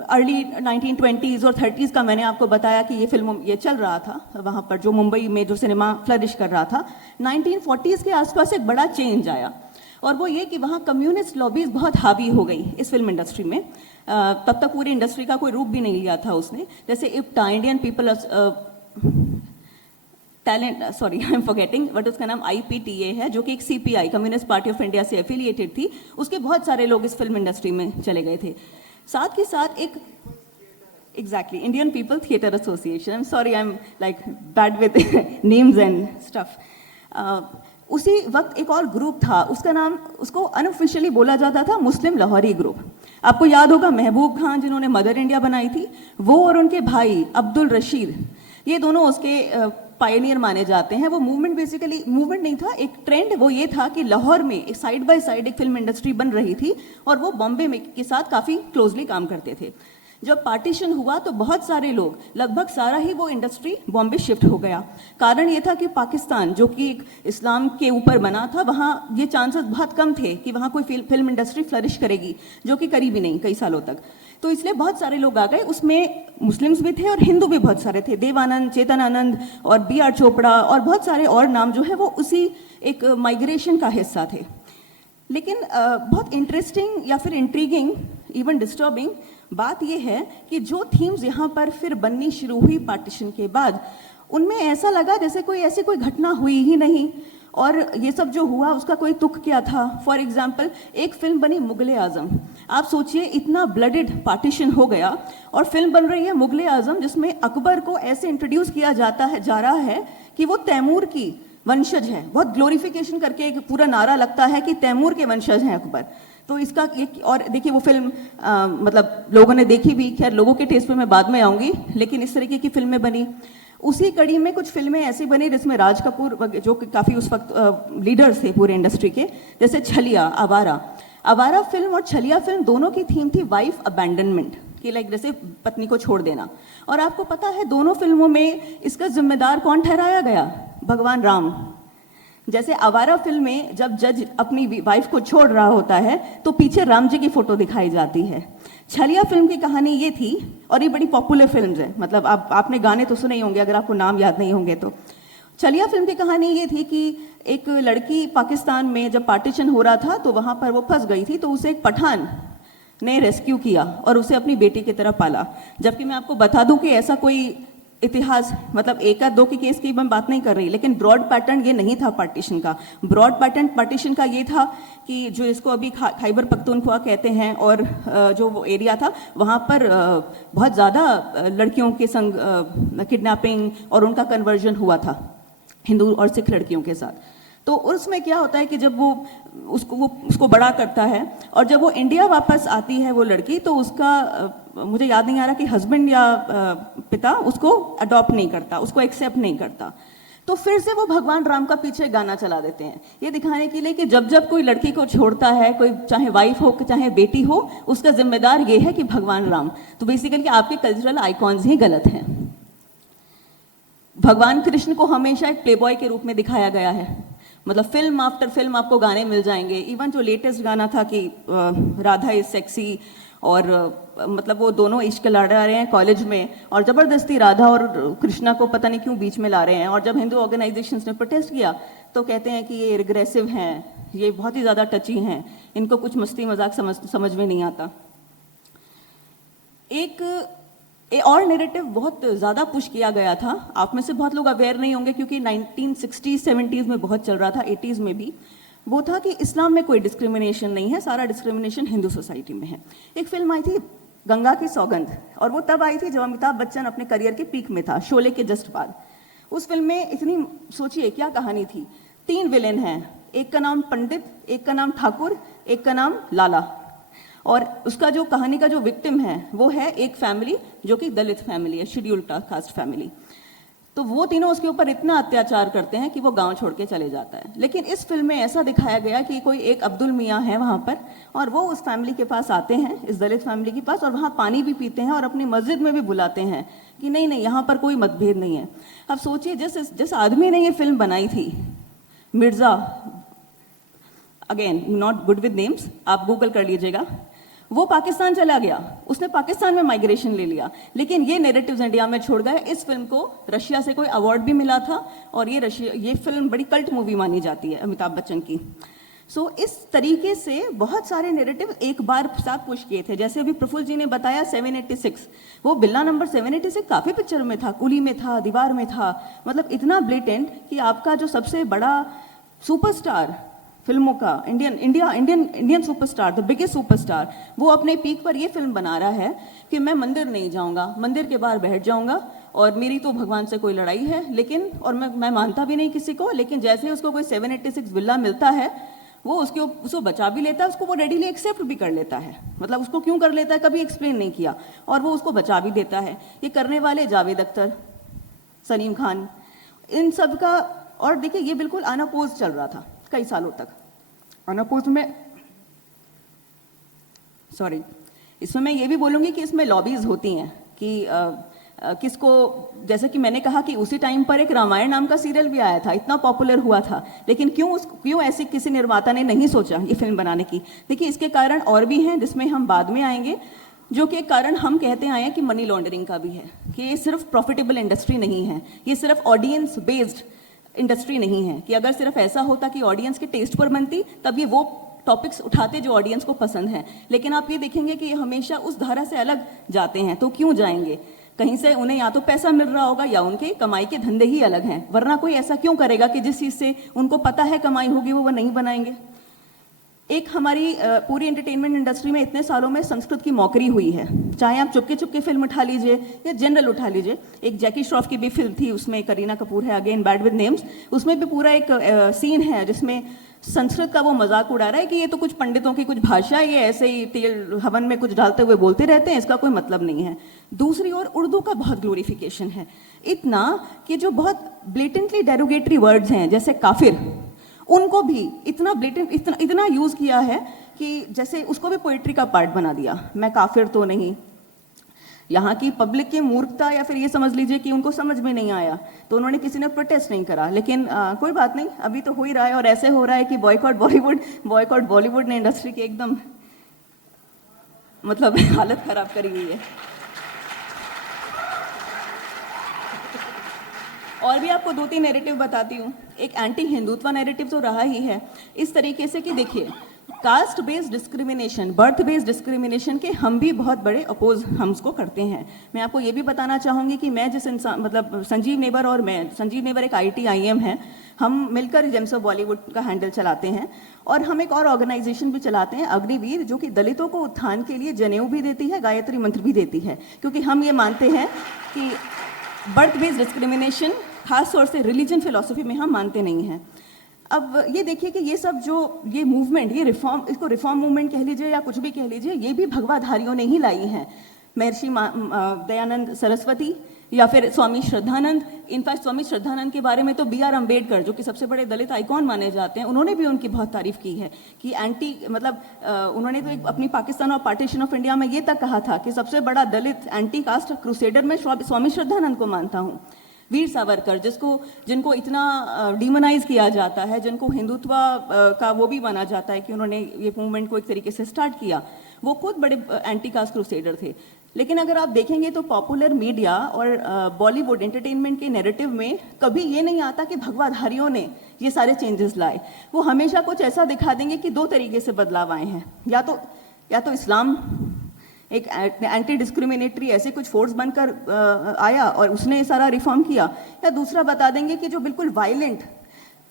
अर्ली 1920s और 30s का मैंने आपको बताया कि ये फिल्म ये चल रहा था वहाँ पर, जो मुंबई में जो सिनेमा फ्लरिश कर रहा था। 1940s के आसपास एक बड़ा चेंज आया, और वो ये कि वहाँ कम्युनिस्ट लॉबीज बहुत हावी हो गई इस फिल्म इंडस्ट्री में। तब तक पूरी इंडस्ट्री का कोई रूप भी नहीं लिया था उसने। जैसे IPTA, Indian people talent, sorry I am forgetting, but उसका नाम IPTA है, जो कि एक CPI, communist party of India से एफिलिएटेड थी। उसके बहुत सारे लोग इस फिल्म इंडस्ट्री में चले गए थे। साथ ही साथ Exactly, Indian People Theatre Association. I'm sorry, I'm like bad with names and stuff. उसी वक्त एक और ग्रुप था, उसका नाम, उसको अनऑफिशियली बोला जाता था मुस्लिम लाहौरी ग्रुप। आपको याद होगा महबूब खान जिन्होंने मदर इंडिया बनाई थी, वो और उनके भाई अब्दुल रशीद, ये दोनों उसके पायनियर माने जाते हैं। वो मूवमेंट बेसिकली मूवमेंट नहीं था, एक ट्रेंड वो ये था कि लाहौर में एक साइड बाय साइड एक फिल्म इंडस्ट्री बन रही थी और वो बॉम्बे में के साथ काफ़ी क्लोजली काम करते थे। जब पार्टीशन हुआ तो बहुत सारे लोग, लगभग सारा ही वो इंडस्ट्री बॉम्बे शिफ्ट हो गया। कारण ये था कि पाकिस्तान जो कि एक इस्लाम के ऊपर बना था, वहाँ ये चांसेस बहुत कम थे कि वहाँ कोई फिल्म इंडस्ट्री फ्लरिश करेगी, जो कि करी भी नहीं कई सालों तक। तो इसलिए बहुत सारे लोग आ गए, उसमें मुस्लिम्स भी थे और हिंदू भी बहुत सारे थे। देव आनंद, चेतन आनंद और B.R. चोपड़ा और बहुत सारे और नाम जो है वो उसी एक माइग्रेशन का हिस्सा थे। लेकिन बहुत इंटरेस्टिंग या फिर इंट्रीगिंग, इवन डिस्टर्बिंग बात यह है कि जो थीम्स यहाँ पर फिर बननी शुरू हुई पार्टीशन के बाद, उनमें ऐसा लगा जैसे कोई ऐसी कोई घटना हुई ही नहीं और ये सब जो हुआ उसका कोई तुक क्या था। फॉर एग्जाम्पल, एक फिल्म बनी मुगले आजम। आप सोचिए, इतना ब्लडेड पार्टीशन हो गया और फिल्म बन रही है मुगले आजम, जिसमें अकबर को ऐसे इंट्रोड्यूस किया जा रहा है कि वो तैमूर की वंशज है। बहुत ग्लोरिफिकेशन करके एक पूरा नारा लगता है कि तैमूर के वंशज हैं अकबर। तो इसका एक और देखिए, वो फिल्म मतलब लोगों ने देखी भी, खैर लोगों के टेस्ट पे मैं बाद में आऊँगी, लेकिन इस तरीके की फिल्में बनी। उसी कड़ी में कुछ फिल्में ऐसी बनी जिसमें राज कपूर जो कि काफ़ी उस वक्त लीडर्स थे पूरे इंडस्ट्री के, जैसे छलिया, आवारा फिल्म और छलिया फिल्म दोनों की थीम थी वाइफ अबैंडनमेंट कि लाइक जैसे पत्नी को छोड़ देना। और आपको पता है दोनों फिल्मों में इसका जिम्मेदार कौन ठहराया गया? भगवान राम। जैसे आवारा फिल्म में जब जज अपनी वाइफ को छोड़ रहा होता है तो पीछे राम जी की फोटो दिखाई जाती है। छलिया फिल्म की कहानी ये थी, और ये बड़ी पॉपुलर फिल्म है, मतलब आपने गाने तो सुने ही होंगे अगर आपको नाम याद नहीं होंगे तो। छलिया फिल्म की कहानी ये थी कि एक लड़की पाकिस्तान में जब पार्टीशन हो रहा था तो वहाँ पर वो फंस गई थी, तो उसे एक पठान ने रेस्क्यू किया और उसे अपनी बेटी की तरह पाला। जबकि मैं आपको बता दूं कि ऐसा कोई इतिहास, मतलब एक या दो की केस की मैं बात नहीं कर रही, लेकिन ब्रॉड पैटर्न ये नहीं था पार्टीशन का। ब्रॉड पैटर्न पार्टीशन का ये था कि जो इसको अभी खैबर पख्तूनख्वा कहते हैं, और जो वो एरिया था वहाँ पर बहुत ज़्यादा लड़कियों के संग किडनैपिंग और उनका कन्वर्जन हुआ था हिंदू और सिख लड़कियों के साथ। तो उसमें क्या होता है कि जब वो उसको बड़ा करता है और जब वो इंडिया वापस आती है वो लड़की, तो उसका मुझे याद नहीं आ रहा कि हस्बैंड या पिता उसको अडॉप्ट नहीं करता, उसको एक्सेप्ट नहीं करता। तो फिर से वो भगवान राम का पीछे गाना चला देते हैं, ये दिखाने के लिए कि जब जब कोई लड़की को छोड़ता है, कोई चाहे वाइफ हो चाहे बेटी हो, उसका जिम्मेदार ये है कि भगवान राम। तो बेसिकली आपके कल्चरल आइकॉन्स ही गलत हैं। भगवान कृष्ण को हमेशा एक प्लेबॉय के रूप में दिखाया गया है, मतलब फिल्म आफ्टर फिल्म आपको गाने मिल जाएंगे। इवन जो लेटेस्ट गाना था कि राधा इज सेक्सी, और मतलब वो दोनों इश्क लड़ा रहे हैं कॉलेज में और ज़बरदस्ती राधा और कृष्णा को पता नहीं क्यों बीच में ला रहे हैं। और जब हिंदू ऑर्गेनाइजेशंस ने प्रोटेस्ट किया तो कहते हैं कि ये रिग्रेसिव हैं, ये बहुत ही ज़्यादा टची हैं, इनको कुछ मस्ती मजाक समझ में नहीं आता। एक और नैरेटिव बहुत ज़्यादा पुश किया गया था, आप में से बहुत लोग अवेयर नहीं होंगे क्योंकि 1960s 70s में बहुत चल रहा था, 80s में भी। वो था कि इस्लाम में कोई डिस्क्रिमिनेशन नहीं है, सारा डिस्क्रिमिनेशन हिंदू सोसाइटी में है। एक फिल्म आई थी गंगा की सौगंध, और वो तब आई थी जब अमिताभ बच्चन अपने करियर के पीक में था, शोले के जस्ट बाद। उस फिल्म में इतनी, सोचिए क्या कहानी थी, 3 विलेन हैं, एक का नाम पंडित, एक का नाम ठाकुर, एक का नाम लाला। और उसका जो कहानी का जो विक्टिम है वो है एक फैमिली जो कि दलित फैमिली है, शेड्यूल्ड कास्ट फैमिली। तो वो तीनों उसके ऊपर इतना अत्याचार करते हैं कि वो गांव छोड़ के चले जाता है। लेकिन इस फिल्म में ऐसा दिखाया गया कि कोई एक अब्दुल मियाँ है वहाँ पर, और वो उस फैमिली के पास आते हैं, इस दलित फैमिली के पास, और वहाँ पानी भी पीते हैं और अपनी मस्जिद में भी बुलाते हैं कि नहीं नहीं यहाँ पर कोई मतभेद नहीं है। अब सोचिए जिस आदमी ने ये फिल्म बनाई थी, Mirza, again not good with names, आप गूगल कर लीजिएगा, वो पाकिस्तान चला गया, उसने पाकिस्तान में माइग्रेशन ले लिया, लेकिन ये नैरेटिव्स इंडिया में छोड़ गए। इस फिल्म को रशिया से कोई अवार्ड भी मिला था, और ये फिल्म बड़ी कल्ट मूवी मानी जाती है अमिताभ बच्चन की। सो इस तरीके से बहुत सारे नैरेटिव एक बार साथ पुश किए थे। जैसे अभी प्रफुल्ल जी ने बताया 786, वो बिल्ला नंबर 786 काफ़ी पिक्चर में था, कुली में था, दीवार में था, मतलब इतना ब्लेटेंट कि आपका जो सबसे बड़ा सुपरस्टार फिल्मों का, Indian superstar, the biggest superstar, वो अपने पीक पर ये फिल्म बना रहा है कि मैं मंदिर नहीं जाऊंगा, मंदिर के बाहर बैठ जाऊंगा और मेरी तो भगवान से कोई लड़ाई है, लेकिन और मैं मानता भी नहीं किसी को, लेकिन जैसे ही उसको कोई 786 विला मिलता है वो उसको बचा भी लेता है, उसको वो रेडीली एक्सेप्ट भी कर लेता है। मतलब उसको क्यों कर लेता है कभी एक्सप्लेन नहीं किया, और वो उसको बचा भी देता है। ये करने वाले जावेद अख्तर, सलीम खान, इन सब का, और देखिए ये बिल्कुल अनअपोज चल रहा था कई सालों तक। अनअपोज में सॉरी, इसमें मैं ये भी बोलूँगी कि इसमें लॉबीज होती हैं कि किसको, जैसे कि मैंने कहा कि उसी टाइम पर एक रामायण नाम का सीरियल भी आया था, इतना पॉपुलर हुआ था, लेकिन क्यों ऐसे किसी निर्माता ने नहीं सोचा ये फिल्म बनाने की। देखिए इसके कारण और भी हैं जिसमें हम बाद में आएंगे, जो कि कारण हम कहते आए हैं कि मनी लॉन्ड्रिंग का भी है, कि ये सिर्फ प्रॉफिटेबल इंडस्ट्री नहीं है, ये सिर्फ ऑडियंस बेस्ड इंडस्ट्री नहीं है, कि अगर सिर्फ ऐसा होता कि ऑडियंस के टेस्ट पर बनती तब ये वो टॉपिक्स उठाते जो ऑडियंस को पसंद हैं, लेकिन आप ये देखेंगे कि ये हमेशा उस धारा से अलग जाते हैं। तो क्यों जाएंगे, कहीं से उन्हें या तो पैसा मिल रहा होगा या उनके कमाई के धंधे ही अलग हैं, वरना कोई ऐसा क्यों करेगा कि जिस चीज़ से उनको पता है कमाई होगी वो नहीं बनाएंगे। एक हमारी पूरी एंटरटेनमेंट इंडस्ट्री में इतने सालों में संस्कृत की मौकरी हुई है, चाहे आप चुपके चुपके फिल्म उठा लीजिए या जनरल उठा लीजिए। एक जैकी श्रॉफ की भी फिल्म थी, उसमें करीना कपूर है, अगेन बैड विद नेम्स, उसमें भी पूरा एक सीन है जिसमें संस्कृत का वो मजाक उड़ा रहा है कि ये तो कुछ पंडितों की कुछ भाषा, ये ऐसे ही तेल हवन में कुछ डालते हुए बोलते रहते हैं, इसका कोई मतलब नहीं है। दूसरी ओर उर्दू का बहुत ग्लोरिफिकेशन है, इतना कि जो बहुत ब्लेटेंटली डेरोगेटरी वर्ड्स हैं जैसे काफिर, उनको भी इतना ब्लेटेंट इतना यूज किया है कि जैसे उसको भी पोइट्री का पार्ट बना दिया। मैं काफिर तो नहीं, यहाँ की पब्लिक की मूर्खता या फिर ये समझ लीजिए कि उनको समझ में नहीं आया तो उन्होंने किसी ने प्रोटेस्ट नहीं करा, लेकिन कोई बात नहीं, अभी तो हो ही रहा है। और ऐसे हो रहा है कि बॉयकॉट बॉलीवुड ने इंडस्ट्री की एकदम मतलब हालत खराब करी हुई है। और भी आपको 2-3 नैरेटिव बताती हूँ। एक एंटी हिंदुत्व नैरेटिव तो रहा ही है इस तरीके से कि देखिए caste based discrimination, birth based discrimination के हम भी बहुत बड़े अपोज हम उसको करते हैं। मैं आपको ये भी बताना चाहूँगी कि मैं जिस इंसान, मतलब संजीव नेवर और मैं, संजीव नेवर एक IIM है, हम मिलकर जेम्स ऑफ बॉलीवुड का हैंडल चलाते हैं, और हम एक और ऑर्गेनाइजेशन भी चलाते हैं, अग्निवीर, जो कि दलितों को उत्थान के लिए जनेऊ भी देती है, गायत्री मंत्र भी देती है, क्योंकि हम ये मानते हैं कि बर्थ बेस्ड डिस्क्रिमिनेशन खास तौर से रिलीजन फिलॉसफी में हम मानते नहीं हैं। अब ये देखिए कि ये सब जो ये मूवमेंट, ये रिफॉर्म, इसको रिफॉर्म मूवमेंट कह लीजिए या कुछ भी कह लीजिए, ये भी भगवाधारियों ने ही लाई हैं। महर्षि दयानंद सरस्वती या फिर स्वामी श्रद्धानंद, इनफैक्ट स्वामी श्रद्धानंद के बारे में तो BR अम्बेडकर, जो कि सबसे बड़े दलित आइकॉन माने जाते हैं, उन्होंने भी उनकी बहुत तारीफ की है कि उन्होंने तो एक अपनी पाकिस्तान और पार्टीशन ऑफ इंडिया में ये तक कहा था कि सबसे बड़ा दलित एंटी कास्ट क्रूसेडर मैं स्वामी श्रद्धानंद को मानता हूँ। वीर सावरकर, जिनको इतना डिमोनाइज किया जाता है, जिनको हिंदुत्व का वो भी माना जाता है कि उन्होंने ये मूवमेंट को एक तरीके से स्टार्ट किया, वो खुद बड़े एंटी कास्ट क्रूसेडर थे। लेकिन अगर आप देखेंगे तो पॉपुलर मीडिया और बॉलीवुड एंटरटेनमेंट के नैरेटिव में कभी ये नहीं आता कि भगवाधारियों ने ये सारे चेंजेस लाए। वो हमेशा कुछ ऐसा दिखा देंगे कि 2 तरीके से बदलाव आए हैं, या तो इस्लाम एक एंटी डिस्क्रिमिनेटरी ऐसे कुछ फोर्स बनकर आया और उसने सारा रिफॉर्म किया, या दूसरा बता देंगे कि जो बिल्कुल वायलेंट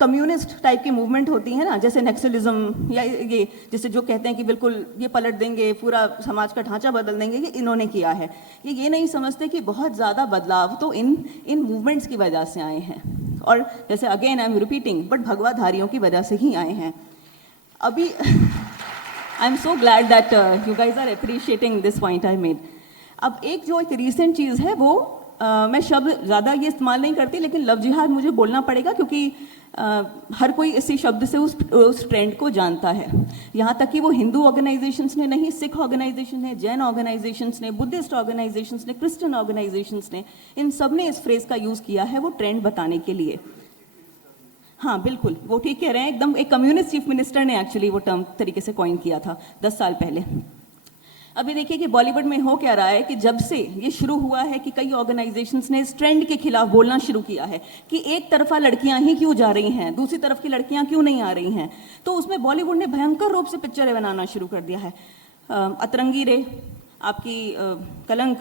कम्युनिस्ट टाइप की मूवमेंट होती है ना, जैसे नेक्सलिज्म, या ये जैसे जो कहते हैं कि बिल्कुल ये पलट देंगे, पूरा समाज का ढांचा बदल देंगे, ये इन्होंने किया है। ये नहीं समझते कि बहुत ज़्यादा बदलाव तो इन मूवमेंट्स की वजह से आए हैं, और जैसे again I am repeating, but भगवाधारियों की वजह से ही आए हैं। अभी I am so glad that you guys are appreciating this point I made. अब एक रिसेंट चीज़ है वो मैं शब्द ज़्यादा ये इस्तेमाल नहीं करती, लेकिन लव जिहाद मुझे बोलना पड़ेगा क्योंकि हर कोई इसी शब्द से उस ट्रेंड को जानता है। यहाँ तक कि वो हिंदू ऑर्गेनाइजेशंस ने नहीं, सिख ऑर्गेनाइजेशन ने, जैन ऑर्गेनाइजेशंस ने, बुद्धिस्ट ऑर्गेनाइजेशंस ने, क्रिश्चियन ऑर्गेनाइजेशंस ने, इन सब ने इस फ्रेज का यूज़ किया है वो ट्रेंड बताने के लिए। हाँ बिल्कुल, वो ठीक कह रहे हैं एकदम। एक कम्युनिस्ट चीफ मिनिस्टर ने एक्चुअली वो टर्म तरीके से कॉइन किया था 10 साल पहले। अभी देखिए कि बॉलीवुड में हो क्या रहा है कि जब से ये शुरू हुआ है कि कई ऑर्गेनाइजेशंस ने इस ट्रेंड के खिलाफ बोलना शुरू किया है कि एक तरफा लड़कियां ही क्यों जा रही हैं, दूसरी तरफ की लड़कियां क्यों नहीं आ रही हैं, तो उसमें बॉलीवुड ने भयंकर रूप से पिक्चरें बनाना शुरू कर दिया है। अतरंगी रे, आपकी कलंक,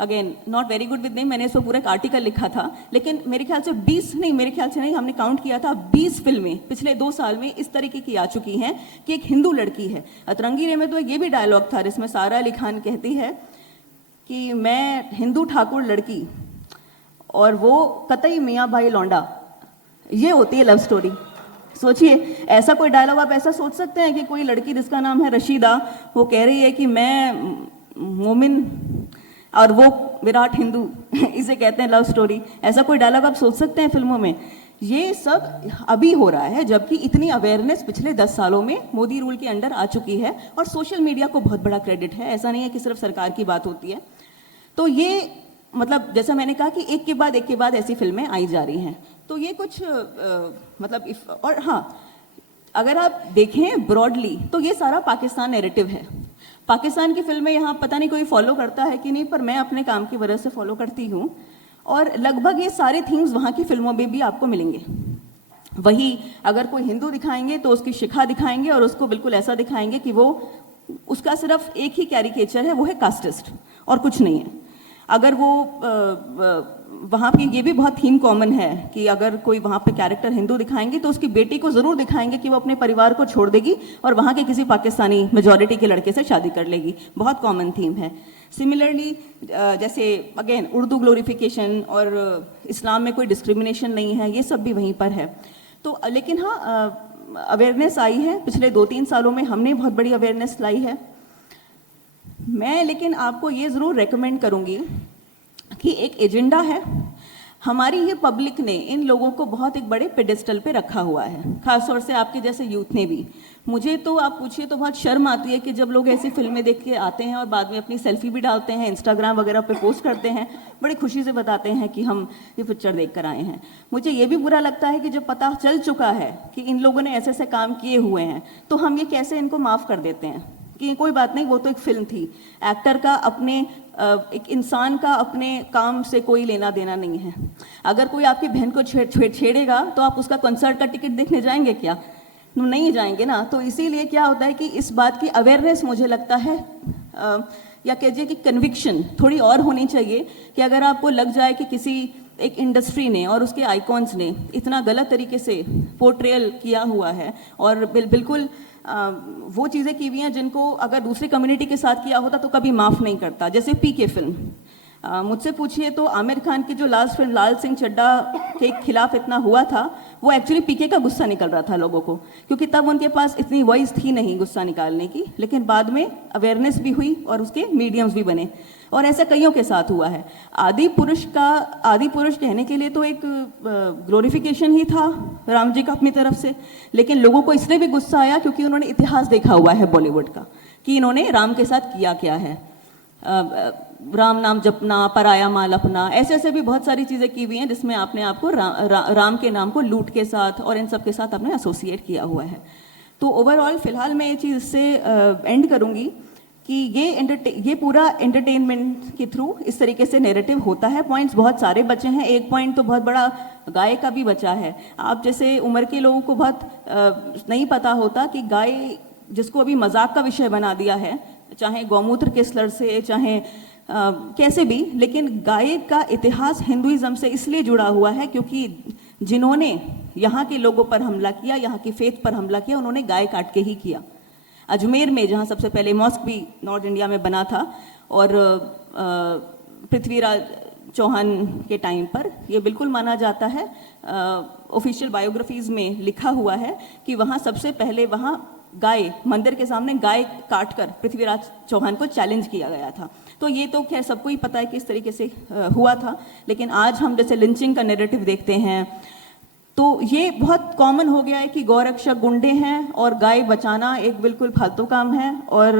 again not very good with name, मैंने इस पर पूरा एक आर्टिकल लिखा था, लेकिन मेरे ख्याल से 20 नहीं, मेरे ख्याल से नहीं, हमने काउंट किया था 20 फिल्में पिछले 2 साल में इस तरीके की आ चुकी हैं कि एक हिंदू लड़की है। अतरंगी रे में तो ये भी डायलॉग था जिसमें सारा अली खान कहती है कि मैं हिंदू ठाकुर लड़की और वो कतई मियाँ भाई लौंडा, ये होती है लव स्टोरी। सोचिए, ऐसा कोई डायलॉग आप ऐसा सोच सकते हैं कि कोई लड़की जिसका नाम है रशीदा, वो कह रही है कि मैं मोमिन और वो विराट हिंदू इसे कहते हैं लव स्टोरी। ऐसा कोई डायलॉग आप सोच सकते हैं फिल्मों में? ये सब अभी हो रहा है, जबकि इतनी अवेयरनेस पिछले 10 सालों में मोदी रूल के अंडर आ चुकी है। और सोशल मीडिया को बहुत बड़ा क्रेडिट है, ऐसा नहीं है कि सिर्फ सरकार की बात होती है। तो ये मतलब जैसा मैंने कहा कि एक के बाद ऐसी फिल्में आई जा रही हैं। तो ये कुछ और हाँ, अगर आप देखें ब्रॉडली तो ये सारा पाकिस्तान नैरेटिव है। पाकिस्तान की फिल्में यहाँ पता नहीं कोई फॉलो करता है कि नहीं, पर मैं अपने काम की वजह से फॉलो करती हूँ और लगभग ये सारे थीम्स वहाँ की फिल्मों में भी आपको मिलेंगे। वही अगर कोई हिंदू दिखाएंगे तो उसकी शिखा दिखाएंगे और उसको बिल्कुल ऐसा दिखाएंगे कि वो उसका सिर्फ एक ही कैरिकेचर है, वो है कास्टिस्ट और कुछ नहीं है। अगर वो वहाँ पे ये भी बहुत थीम कॉमन है कि अगर कोई वहाँ पे कैरेक्टर हिंदू दिखाएंगे तो उसकी बेटी को ज़रूर दिखाएंगे कि वो अपने परिवार को छोड़ देगी और वहाँ के किसी पाकिस्तानी मेजॉरिटी के लड़के से शादी कर लेगी। बहुत कॉमन थीम है। सिमिलरली जैसे अगेन उर्दू ग्लोरिफिकेशन और इस्लाम में कोई डिस्क्रिमिनेशन नहीं है, ये सब भी वहीं पर है। तो लेकिन हाँ, अवेयरनेस आई है पिछले 2-3 सालों में, हमने बहुत बड़ी अवेयरनेस लाई है। मैं लेकिन आपको ये ज़रूर रेकमेंड करूँगी कि एक एजेंडा है, हमारी ये पब्लिक ने इन लोगों को बहुत एक बड़े पेडेस्टल पे रखा हुआ है, खासतौर से आपके जैसे यूथ ने भी। मुझे तो आप पूछिए तो बहुत शर्म आती है कि जब लोग ऐसी फिल्में देख के आते हैं और बाद में अपनी सेल्फी भी डालते हैं, इंस्टाग्राम वगैरह पे पोस्ट करते हैं, बड़ी खुशी से बताते हैं कि हम ये पिक्चर देख कर आए हैं। मुझे ये भी बुरा लगता है कि जब पता चल चुका है कि इन लोगों ने ऐसे ऐसे काम किए हुए हैं तो हम ये कैसे इनको माफ़ कर देते हैं कि कोई बात नहीं, वो तो एक फिल्म थी। एक्टर का अपने एक इंसान का अपने काम से कोई लेना देना नहीं है। अगर कोई आपकी बहन को छेड़ेगा तो आप उसका कॉन्सर्ट का टिकट देखने जाएंगे क्या? नहीं जाएंगे ना। तो इसीलिए क्या होता है कि इस बात की अवेयरनेस मुझे लगता है या कहिए कि कन्विक्शन थोड़ी और होनी चाहिए कि अगर आपको लग जाए कि किसी एक इंडस्ट्री ने और उसके आइकॉन्स ने इतना गलत तरीके से पोर्ट्रेयल किया हुआ है और बिल्कुल वो चीज़ें की हुई हैं जिनको अगर दूसरी कम्युनिटी के साथ किया होता तो कभी माफ़ नहीं करता। जैसे पीके फिल्म, मुझसे पूछिए तो आमिर खान की जो लास्ट फिल्म लाल सिंह चड्ढा के खिलाफ इतना हुआ था, वो एक्चुअली पीके का गुस्सा निकल रहा था लोगों को, क्योंकि तब उनके पास इतनी वॉइस थी नहीं गुस्सा निकालने की। लेकिन बाद में अवेयरनेस भी हुई और उसके मीडियम्स भी बने, और ऐसा कईयों के साथ हुआ है। आदि पुरुष कहने के लिए तो एक ग्लोरिफिकेशन ही था राम जी का अपनी तरफ से, लेकिन लोगों को इसलिए भी गुस्सा आया क्योंकि उन्होंने इतिहास देखा हुआ है बॉलीवुड का कि इन्होंने राम के साथ किया क्या है। राम नाम जपना, पराया माल अपना, ऐसे ऐसे भी बहुत सारी चीज़ें की हुई हैं जिसमें आपने आपको राम के नाम को लूट के साथ और इन सब के साथ आपने एसोसिएट किया हुआ है। तो ओवरऑल फ़िलहाल मैं ये चीज़ से एंड करूँगी कि ये पूरा एंटरटेनमेंट के थ्रू इस तरीके से नैरेटिव होता है। पॉइंट्स बहुत सारे बचे हैं, एक पॉइंट तो बहुत बड़ा गाय का भी बचा है। आप जैसे उम्र के लोगों को बहुत नहीं पता होता कि गाय, जिसको अभी मजाक का विषय बना दिया है, चाहे गौमूत्र के स्लर से, चाहे कैसे भी, लेकिन गाय का इतिहास हिंदुइज्म से इसलिए जुड़ा हुआ है क्योंकि जिन्होंने यहाँ के लोगों पर हमला किया, यहाँ की फेथ पर हमला किया, उन्होंने गाय काट के ही किया। अजमेर में जहाँ सबसे पहले मॉस्क भी नॉर्थ इंडिया में बना था, और पृथ्वीराज चौहान के टाइम पर ये बिल्कुल माना जाता है, ऑफिशियल बायोग्राफीज़ में लिखा हुआ है कि वहाँ सबसे पहले वहाँ गाय, मंदिर के सामने गाय काटकर पृथ्वीराज चौहान को चैलेंज किया गया था। तो ये तो खैर सबको ही पता है कि इस तरीके से हुआ था, लेकिन आज हम जैसे लिंचिंग का नैरेटिव देखते हैं तो ये बहुत कॉमन हो गया है कि गौरक्षक गुंडे हैं और गाय बचाना एक बिल्कुल फालतू काम है, और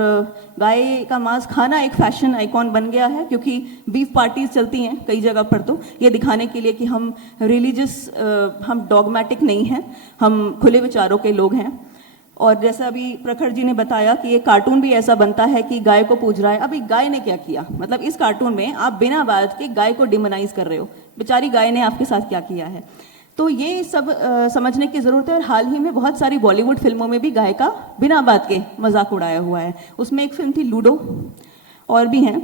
गाय का मांस खाना एक फैशन आइकॉन बन गया है क्योंकि बीफ पार्टीज चलती हैं कई जगह पर, तो ये दिखाने के लिए कि हम रिलीजियस, हम डॉगमेटिक नहीं हैं, हम खुले विचारों के लोग हैं। और जैसा अभी प्रखर जी ने बताया कि ये कार्टून भी ऐसा बनता है कि गाय को पूज रहा है। अभी गाय ने क्या किया? मतलब इस कार्टून में आप बिना बात के गाय को डिमोनाइज कर रहे हो, बेचारी गाय ने आपके साथ क्या किया है। तो ये सब समझने की ज़रूरत है। और हाल ही में बहुत सारी बॉलीवुड फिल्मों में भी गाय का बिना बात के मजाक उड़ाया हुआ है। उसमें एक फिल्म थी लूडो, और भी हैं।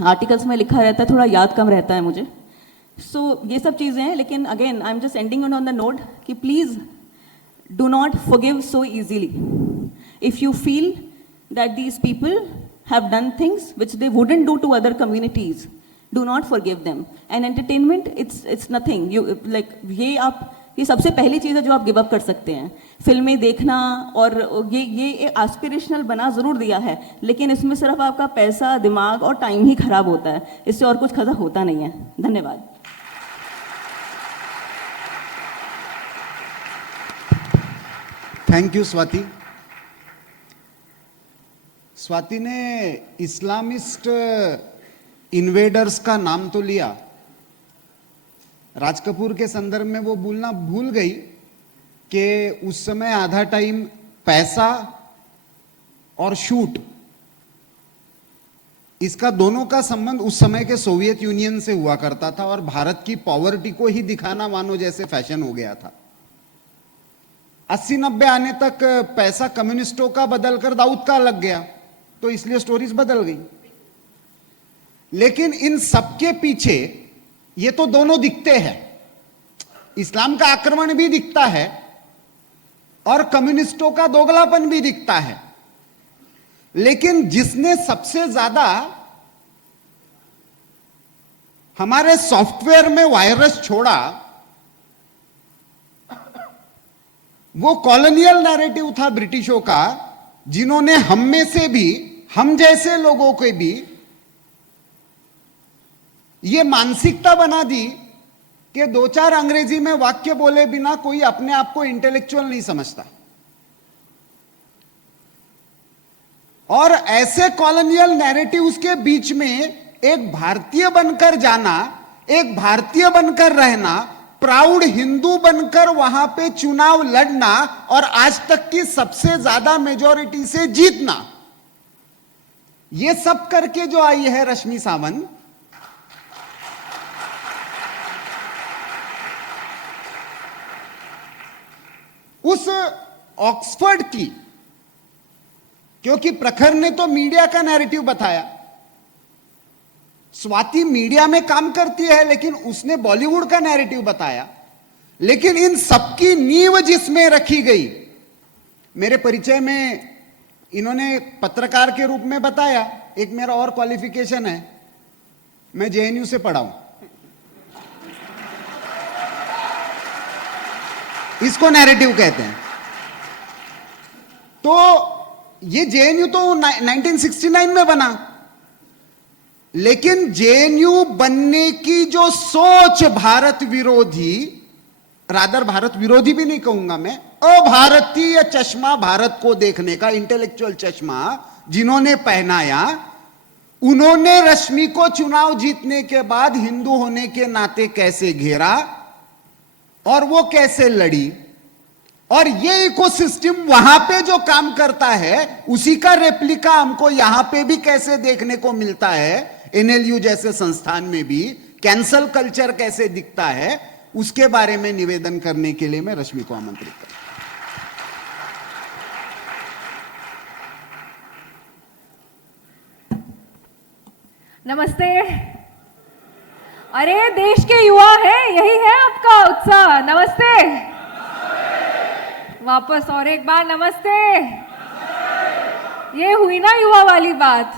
आर्टिकल्स में लिखा रहता है, थोड़ा याद कम रहता है मुझे. सो ये सब चीज़ें हैं, लेकिन again I am just ending on the note कि please do not forgive so easily. If you feel that these people have done things which they wouldn't do to other communities, do not forgive them. And entertainment, it's nothing. You like ये सबसे पहली चीज़ है जो आप give up कर सकते हैं. फिल्में देखना और ये एस्पिरेशनल बना ज़रूर दिया है, लेकिन इसमें सिर्फ आपका पैसा, दिमाग और टाइम ही खराब होता है. इससे और कुछ खासा होता नहीं है. धन्यवाद. Thank you Swati. स्वाति ने इस्लामिस्ट इन्वेडर्स का नाम तो लिया. राज कपूर के संदर्भ में वो बोलना भूल गई कि उस समय आधा टाइम पैसा और शूट, इसका दोनों का संबंध उस समय के सोवियत यूनियन से हुआ करता था और भारत की पॉवर्टी को ही दिखाना मानो जैसे फैशन हो गया था. 80-90 आने तक पैसा कम्युनिस्टों का बदलकर दाऊद का लग गया, तो इसलिए स्टोरीज बदल गई. लेकिन इन सबके पीछे ये तो दोनों दिखते हैं. इस्लाम का आक्रमण भी दिखता है और कम्युनिस्टों का दोगलापन भी दिखता है. लेकिन जिसने सबसे ज्यादा हमारे सॉफ्टवेयर में वायरस छोड़ा वो कॉलोनियल नैरेटिव था ब्रिटिशों का, जिन्होंने हम में से भी, हम जैसे लोगों के भी ये मानसिकता बना दी कि 2-4 अंग्रेजी में वाक्य बोले बिना कोई अपने आप को इंटेलेक्चुअल नहीं समझता. और ऐसे कॉलोनियल नैरेटिव्स के बीच में एक भारतीय बनकर जाना, एक भारतीय बनकर रहना, प्राउड हिंदू बनकर वहां पे चुनाव लड़ना और आज तक की सबसे ज्यादा मेजॉरिटी से जीतना, ये सब करके जो आई है रश्मि सावंत, उस ऑक्सफोर्ड की, क्योंकि प्रखर ने तो मीडिया का नैरेटिव बताया, स्वाति मीडिया में काम करती है लेकिन उसने बॉलीवुड का नैरेटिव बताया. लेकिन इन सबकी नींव जिसमें रखी गई, मेरे परिचय में इन्होंने पत्रकार के रूप में बताया, एक मेरा और क्वालिफिकेशन है, मैं जेएनयू से पढ़ा हूं. इसको नैरेटिव कहते हैं. तो ये जेएनयू तो 1969 में बना, लेकिन जेएनयू बनने की जो सोच भारत विरोधी, रादर भारत विरोधी भी नहीं कहूंगा मैं, अभारतीय चश्मा भारत को देखने का, इंटेलेक्चुअल चश्मा जिन्होंने पहनाया, उन्होंने रश्मि को चुनाव जीतने के बाद हिंदू होने के नाते कैसे घेरा और वो कैसे लड़ी. और ये इकोसिस्टम वहां पे जो काम करता है उसी का रेप्लिका हमको यहां पे भी कैसे देखने को मिलता है. एनएलयू जैसे संस्थान में भी कैंसल कल्चर कैसे दिखता है, उसके बारे में निवेदन करने के लिए मैं रश्मि को आमंत्रित करता हूं. नमस्ते. अरे देश के युवा हैं, यही है आपका उत्साह. नमस्ते. वापस और एक बार नमस्ते. ये हुई ना युवा वाली बात.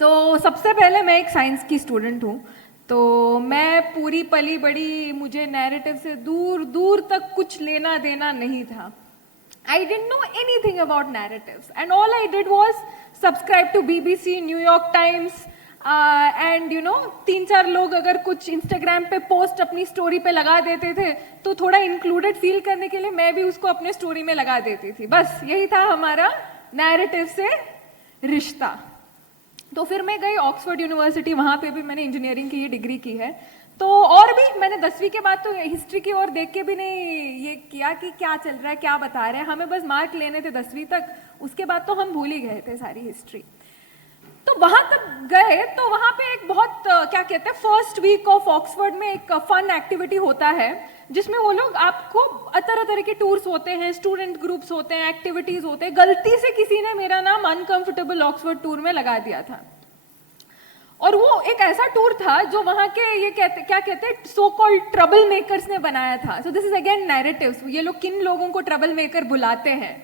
तो सबसे पहले मैं एक साइंस की स्टूडेंट हूँ, तो मैं पूरी पली बड़ी, मुझे नैरेटिव से दूर दूर तक कुछ लेना देना नहीं था. I didn't know anything about narratives and all I did was subscribe to BBC, New York Times and 3-4 लोग अगर कुछ इंस्टाग्राम पे पोस्ट अपनी स्टोरी पे लगा देते थे तो थोड़ा इंक्लूडेड फील करने के लिए मैं भी उसको अपने स्टोरी में लगा देती थी. बस यही था हमारा नैरेटिव से रिश्ता. तो फिर मैं गई ऑक्सफोर्ड यूनिवर्सिटी, वहाँ पे भी मैंने इंजीनियरिंग की ये डिग्री की है. तो और भी मैंने 10वीं के बाद तो हिस्ट्री की ओर देख के भी नहीं ये किया कि क्या चल रहा है, क्या बता रहे हैं. हमें बस मार्क लेने थे 10वीं तक, उसके बाद तो हम भूल ही गए थे सारी हिस्ट्री. तो वहाँ तक गए तो वहाँ पे एक बहुत क्या कहते हैं, फर्स्ट वीक ऑफ ऑक्सफोर्ड में एक फन एक्टिविटी होता है जिसमें वो लोग आपको तरह तरह के टूर्स होते हैं, स्टूडेंट ग्रुप्स होते हैं, एक्टिविटीज होते हैं. गलती से किसी ने मेरा नाम अनकंफर्टेबल ऑक्सफोर्ड टूर में लगा दिया था और वो एक ऐसा टूर था जो वहाँ के ये क्या कहते हैं सो कॉल्ड ट्रबल मेकर्स ने बनाया था. So this is again narratives. ये लोग किन लोगों को ट्रबल मेकर बुलाते हैं.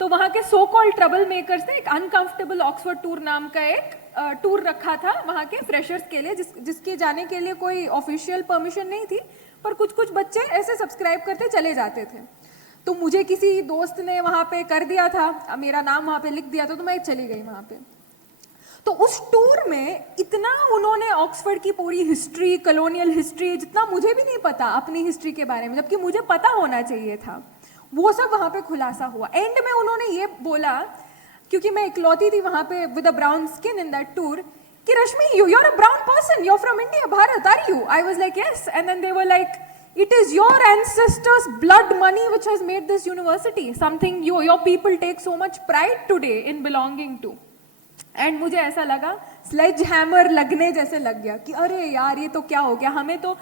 तो वहाँ के सो कॉल्ड ट्रबल मेकर्स ने एक अनकंफर्टेबल ऑक्सफोर्ड टूर नाम का एक टूर रखा था वहाँ के फ्रेशर्स के लिए, जिसके जाने के लिए कोई ऑफिशियल परमिशन नहीं थी, पर कुछ कुछ बच्चे ऐसे सब्सक्राइब करते चले जाते थे. तो मुझे किसी दोस्त ने वहाँ पे कर दिया था, मेरा नाम वहाँ पे लिख दिया था, तो मैं चली गई वहाँ पे. तो उस टूर में इतना उन्होंने ऑक्सफोर्ड की पूरी हिस्ट्री, कॉलोनियल हिस्ट्री, जितना मुझे भी नहीं पता अपनी हिस्ट्री के बारे में, जबकि मुझे पता होना चाहिए था, वो सब वहाँ पे खुलासा हुआ. एंड में उन्होंने ये बोला, क्योंकि मैं इकलौती थी वहाँ पे with a brown skin in that tour, कि Rashmi you are a brown person, you are from India, Bharat, are you? I was like yes. And then they were like, it is your ancestors' blood money which has made this university something your people take so much pride today in belonging to. And मुझे ऐसा लगा sledge hammer लगने जैसे लग गया कि अरे यार ये तो क्या हो गया. हमें तो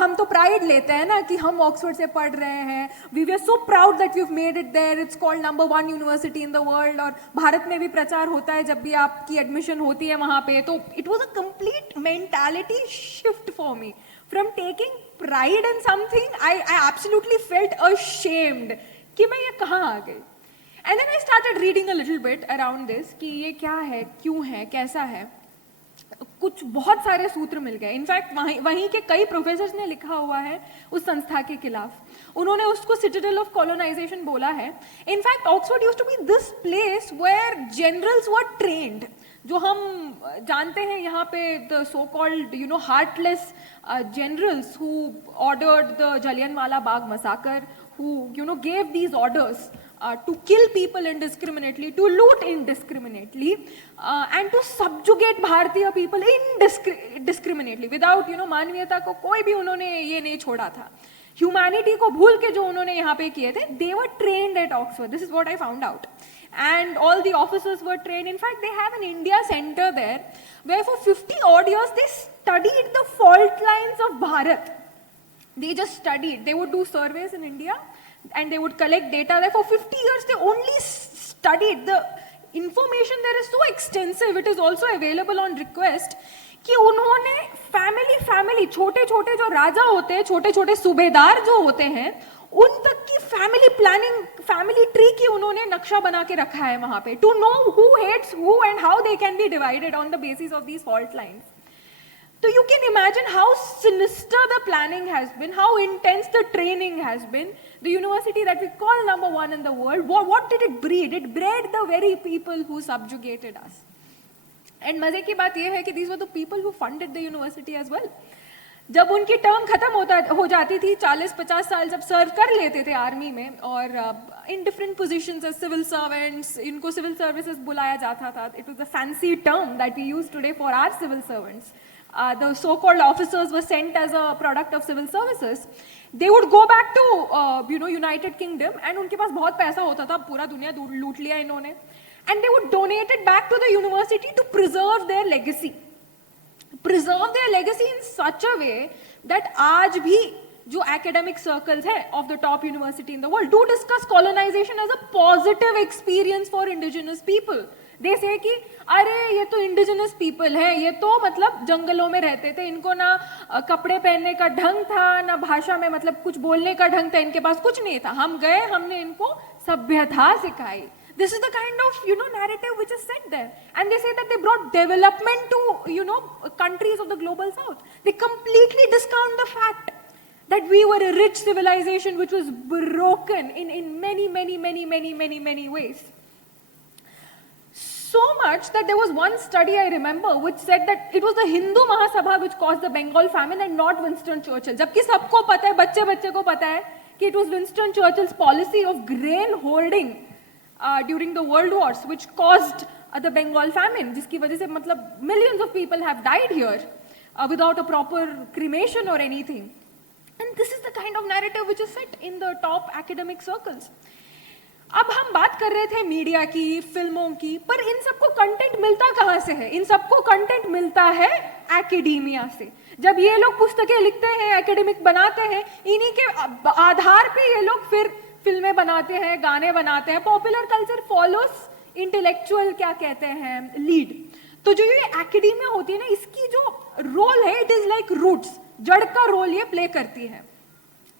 हम तो प्राइड लेते हैं ना कि हम ऑक्सफोर्ड से पढ़ रहे हैं. We were so proud that we made it there. It's called number 1 university in the world. और भारत में भी प्रचार होता है जब भी आपकी एडमिशन होती है वहाँ पे. तो it was a complete mentality shift for me. From taking pride in something I absolutely felt ashamed कि मैं ये कहाँ आ गई. And then I started reading a little bit around this कि ये क्या है, क्यों है, कैसा है. कुछ बहुत सारे सूत्र मिल गए. इनफैक्ट वहीं के कई प्रोफेसर्स ने लिखा हुआ है उस संस्था के खिलाफ. उन्होंने उसको सिटाडेल ऑफ कॉलोनाइजेशन बोला है. In fact Oxford used to be this place where generals were trained. जो हम जानते हैं यहाँ पे the so called heartless generals who ordered the Jallianwala Bagh massacre, who gave these orders to kill people indiscriminately, to loot indiscriminately, and to subjugate Bharatiya people indiscriminately without मानवीयता को कोई भी उन्होंने ये नहीं छोड़ा था. ह्यूमैनिटी को भूल के जो उन्होंने यहाँ पे किए थे, they were trained at Oxford. This is what I found out. And all the officers were trained. In fact, they have an India center there where for 50 odd years they studied the fault lines of Bharat. They just studied. They would do surveys in India and they would collect data there. For 50 years they only studied. The information there is so extensive. It is also available on request कि उन्होंने family छोटे छोटे जो राजा होते हैं, छोटे छोटे सूबेदार जो होते हैं, उन तक की फैमिली प्लानिंग, फैमिली ट्री की उन्होंने नक्शा बना के रखा है वहां पे, to know who hates who and how they can be divided on the basis of these fault lines. So you can imagine how sinister the planning has been, how intense the training has been. The university that we call number 1 in the world, what did it breed? It bred the very people who subjugated us. And मजे की बात ये है कि these were the people who funded the university as well. जब उनकी term खत्म हो जाती थी, 40-50 साल जब सर्व कर लेते थे आर्मी में और in different positions as civil servants, इनको सिविल सर्विसेज बुलाया जाता था. It was a fancy term that we use today for our civil servants. The so-called officers were sent as a product of civil services. They would go back to United Kingdom and उनके पास बहुत पैसा होता था, पूरा दुनिया लूट लिया इन्होंने. And they would donate it back to the university to preserve their legacy. Preserve their legacy in such a way that आज भी जो academic circles है of the top university in the world do discuss colonization as a positive experience for indigenous people. They say कि अरे ये तो indigenous people है, ये तो मतलब जंगलों में रहते थे, इनको ना कपड़े पहनने का ढंग था, ना भाषा में मतलब कुछ बोलने का ढंग था, इनके पास कुछ नहीं था, हम गए, हमने इनको सभ्यता सिखाई. This is the kind of narrative which is set there, and they say that they brought development to countries of the global south. They completely discount the fact that we were a rich civilization which was broken in many ways. So much that there was one study I remember which said that it was the Hindu Mahasabha which caused the Bengal famine and not Winston Churchill. जबकि सबको पता है, बच्चे को पता है कि it was Winston Churchill's policy of grain holding during the world wars which caused the Bengal famine, जिसकी वजह से मतलब millions of people have died here without a proper cremation or anything. And this is the kind of narrative which is set in the top academic circles. अब हम बात कर रहे थे मीडिया की, फिल्मों की, पर इन सबको कंटेंट मिलता कहाँ से है? इन सबको कंटेंट मिलता है एकेडेमिया से. जब ये लोग पुस्तकें लिखते हैं, एकेडमिक बनाते हैं, इन्हीं के आधार पे ये लोग फिर फिल्में बनाते हैं, गाने बनाते हैं. पॉपुलर कल्चर फॉलोस इंटेलेक्चुअल क्या कहते हैं लीड. तो जो ये एकेडेमिया होती है ना, इसकी जो रोल है, इट इज लाइक रूट्स, जड़ का रोल ये प्ले करती है।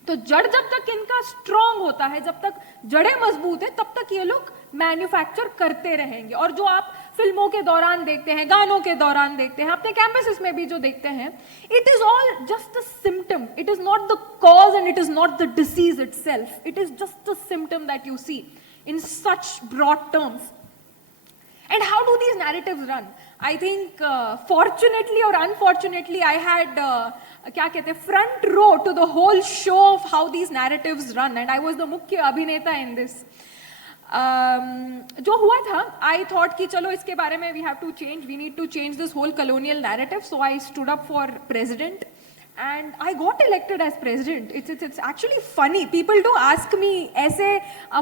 तो जड़ जब तक इनका स्ट्रांग होता है, जब तक जड़ें मजबूत है, तब तक ये लोग मैन्युफैक्चर करते रहेंगे। और जो आप फिल्मों के दौरान देखते हैं, गानों के दौरान देखते हैं, अपने कैंपसेस में भी जो देखते हैं, it is all just a symptom, it is not the cause and it is not the disease itself, it is just a symptom that you see in such broad terms. And how do these narratives run? I think fortunately or unfortunately I had क्या कहते हैं, front row to the whole show of how these narratives run, and I was the मुख्य अभिनेता in this. जो हुआ था, I thought कि चलो इसके बारे में we have to change, we need to change this whole colonial narrative, so I stood up for president. And I got elected as president. It's actually funny. People do ask me, ऐसे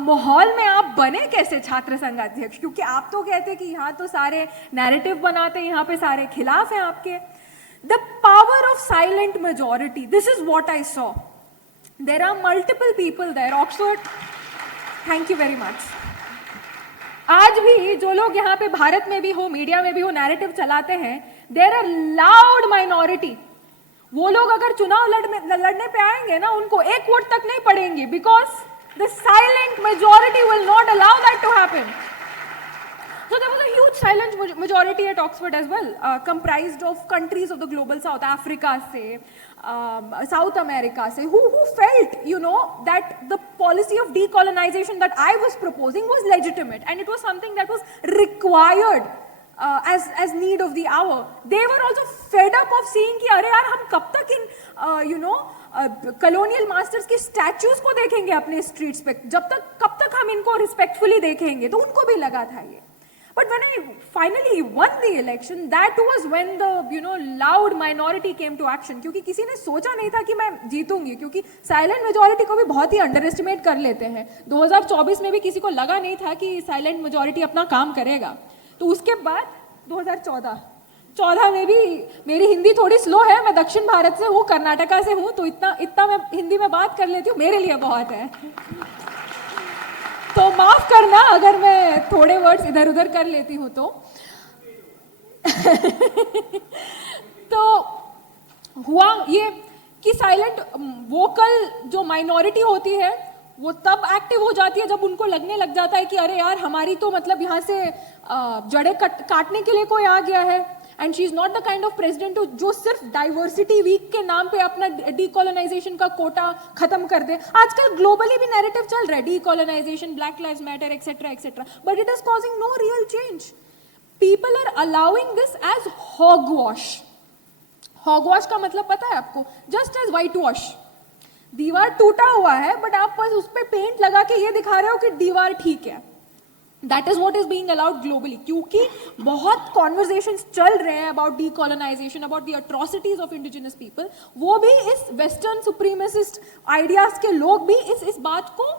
माहौल में आप बने कैसे छात्र संघ अध्यक्ष? क्योंकि आप तो कहते हैं कि यहाँ तो सारे नैरेटिव बनाते हैं, यहाँ पे सारे खिलाफ हैं आपके। The power of silent majority. This is what I saw. There are multiple people there. Oxford. Thank you very much. आज भी जो लोग यहाँ पे भारत में भी हो, मीडिया में भी हो, नैरेटिव चलाते हैं, there are loud minority. वो लोग अगर चुनाव लड़ने पे आएंगे ना, उनको एक वोट तक नहीं पड़ेंगे, because the silent majority will not allow that to happen. So there was a huge silent majority at Oxford as well, comprised of countries of the global south, Africa से, South America से, who felt, you know, that the policy of decolonization that I was proposing was legitimate and it was something that was required as need of the hour. They were also fed up of seeing कि अरे यार हम कब तक इन colonial masters के statues को देखेंगे अपने streets पे, कब तक हम इनको respectfully देखेंगे? तो उनको भी लगा था ये। But when I finally won the election, that was when the loud minority came to action. क्योंकि किसी ने सोचा नहीं था कि मैं जीतूंगी, क्योंकि साइलेंट मेजॉरिटी को भी बहुत ही अंडर एस्टिमेट कर लेते हैं। 2024 में भी किसी को लगा नहीं था कि साइलेंट मेजॉरिटी अपना काम करेगा। तो उसके बाद 2014 में भी, मेरी हिंदी थोड़ी स्लो है, मैं दक्षिण भारत से हूँ, कर्नाटका से हूँ, तो इतना मैं हिंदी में बात कर लेती हूँ, मेरे लिए बहुत है। तो माफ करना अगर मैं थोड़े वर्ड्स इधर उधर कर लेती हूँ तो। तो हुआ ये कि साइलेंट वोकल जो माइनॉरिटी होती है वो तब एक्टिव हो जाती है जब उनको लगने लग जाता है कि अरे यार हमारी तो मतलब यहाँ से जड़ें काटने के लिए कोई आ गया है। And she is not the kind of president जो सिर्फ डाइवर्सिटी वीक के नाम पे अपना डीकोलोनाइजेशन का कोटा खत्म कर दे। आजकल ग्लोबली भी नैरेटिव चल रहा है, decolonisation, black lives matter, et cetera et cetera, but it is causing no real change. People are allowing this as hogwash. Hogwash का मतलब पता है आपको? Just as white wash. दीवार टूटा हुआ है बट आप बस उस पर पेंट लगा के ये दिखा रहे हो कि दीवार ठीक है। That is what is being allowed globally, क्योंकि बहुत conversations चल रहे हैं about decolonization, about the atrocities of indigenous people। वो भी इस western supremacist ideas के लोग भी इस बात को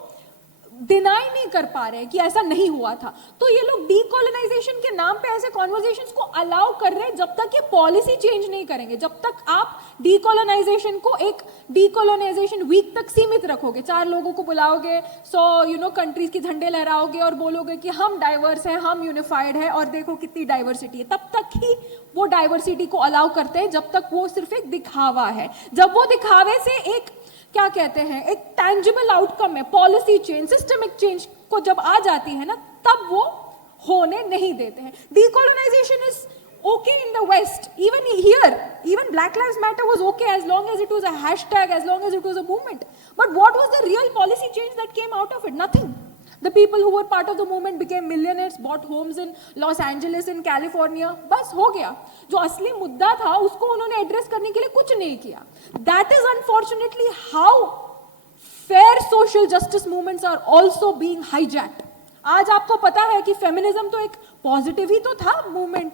डिनाई नहीं कर पा रहे हैं कि ऐसा नहीं हुआ था। तो ये लोग डीकोलोनाइजेशन के नाम पे ऐसे कॉन्वर्सेशंस को अलाउ कर रहे हैं जब तक ये पॉलिसी चेंज नहीं करेंगे। जब तक आप डीकोलोनाइजेशन को एक डीकोलोनाइजेशन वीक तक सीमित रखोगे, 4 लोगों को बुलाओगे, 100 कंट्रीज के झंडे लहराओगे और बोलोगे कि हम डाइवर्स हैं, हम यूनिफाइड है और देखो कितनी डाइवर्सिटी है, तब तक ही वो डाइवर्सिटी को अलाउ करते हैं, जब तक वो सिर्फ एक दिखावा है। जब वो दिखावे से एक क्या कहते हैं, एक टैंजिबल आउटकम है, पॉलिसी चेंज, सिस्टमिक चेंज को जब आ जाती है ना, तब वो होने नहीं देते हैं। Decolonisation is okay in the West, even here, even Black Lives Matter was okay as long as it was a hashtag, as long as it was a movement. But what was the real policy change that came out of it? Nothing. The people who were part of the movement became millionaires, bought homes in Los Angeles, in California. बस हो गया। जो असली मुद्दा था उसको उन्होंने address करने के लिए कुछ नहीं किया। That is unfortunately how fair social justice movements are also being hijacked. आज आपको पता है कि फेमिनिज्म तो एक पॉजिटिव ही तो था मूवमेंट,